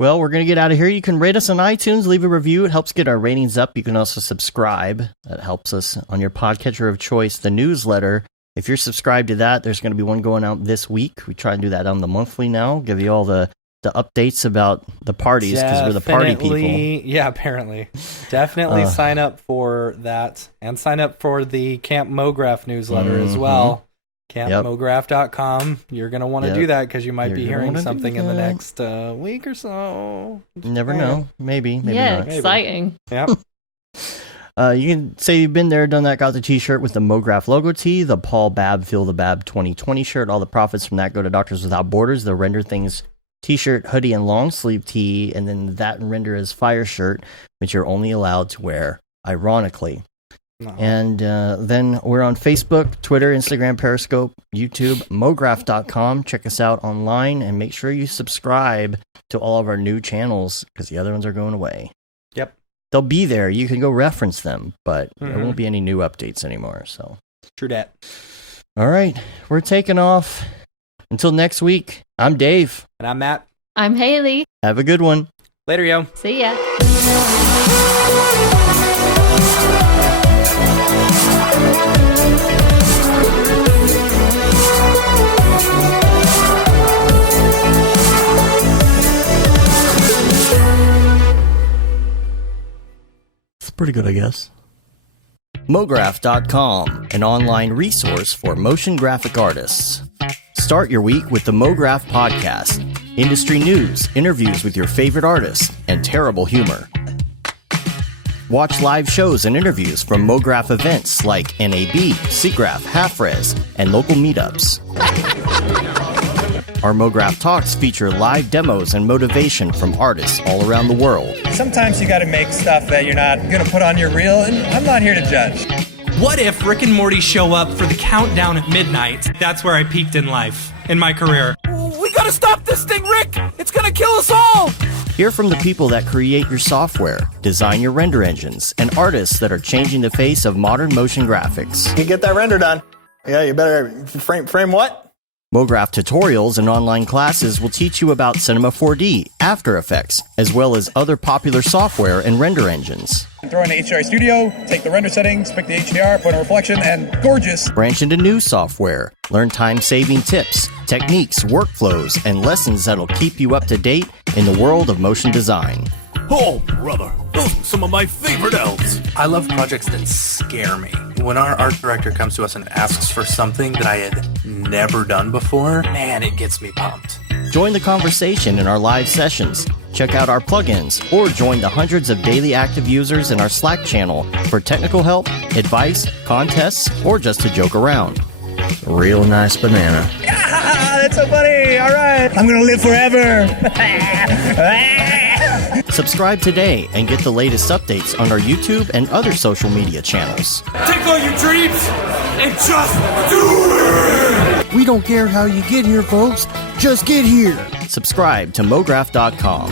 Well, we're going to get out of here. You can rate us on iTunes, leave a review. It helps get our ratings up. You can also subscribe. That helps us on your podcatcher of choice. The newsletter, if you're subscribed to that, there's going to be one going out this week. We try and do that on the monthly now. Give you all the updates about the parties because we're the party people. Yeah, apparently. Definitely sign up for that and sign up for the Camp Mograph newsletter as well. CampMograph.com. You're going to want to do that because you might be hearing something in the next week or so. Never know. Maybe yeah, not. exciting. Yep. You can say you've been there, done that, got the t-shirt with the Mograph logo tee, the Paul Babb Feel the Bab 2020 shirt. All the profits from that go to Doctors Without Borders, the Render Things t-shirt, hoodie, and long sleeve tee, and then that and Render is Fire shirt, which you're only allowed to wear, ironically. No. And then we're on Facebook, Twitter, Instagram, Periscope, YouTube, mograph.com. Check us out online and make sure you subscribe to all of our new channels because the other ones are going away. Yep. They'll be there. You can go reference them, but there won't be any new updates anymore. So True that. All right. We're taking off. Until next week, I'm Dave. And I'm Matt. I'm Hayley. Have a good one. Later, yo. See ya. It's pretty good, I guess. Mograph.com, an online resource for motion graphic artists. Start your week with the Mograph Podcast. Industry news, interviews with your favorite artists, and terrible humor. Watch live shows and interviews from Mograph events like NAB, SIGGRAPH, Half-Res, and local meetups. Our Mograph Talks feature live demos and motivation from artists all around the world. Sometimes you gotta make stuff that you're not gonna put on your reel, and I'm not here to judge. What if Rick and Morty show up for the countdown at midnight? That's where I peaked in life, in my career. We gotta stop this thing, Rick! It's gonna kill us all! Hear from the people that create your software, design your render engines, and artists that are changing the face of modern motion graphics. You get that render done. Yeah, you better frame what? Mograph tutorials and online classes will teach you about Cinema 4D, After Effects, as well as other popular software and render engines. Throw in the HDR Studio, take the render settings, pick the HDR, put in a reflection, and gorgeous. Branch into new software. Learn time-saving tips, techniques, workflows, and lessons that'll keep you up to date in the world of motion design. Oh, brother, those are some of my favorite elves. I love projects that scare me. When our art director comes to us and asks for something that I had never done before, man, it gets me pumped. Join the conversation in our live sessions. Check out our plugins or join the hundreds of daily active users in our Slack channel for technical help, advice, contests, or just to joke around. Real nice banana. Ah, that's so funny. All right. I'm gonna live forever. Subscribe today and get the latest updates on our YouTube and other social media channels. Take all your dreams and just do it! We don't care how you get here, folks. Just get here. Subscribe to Mograph.com.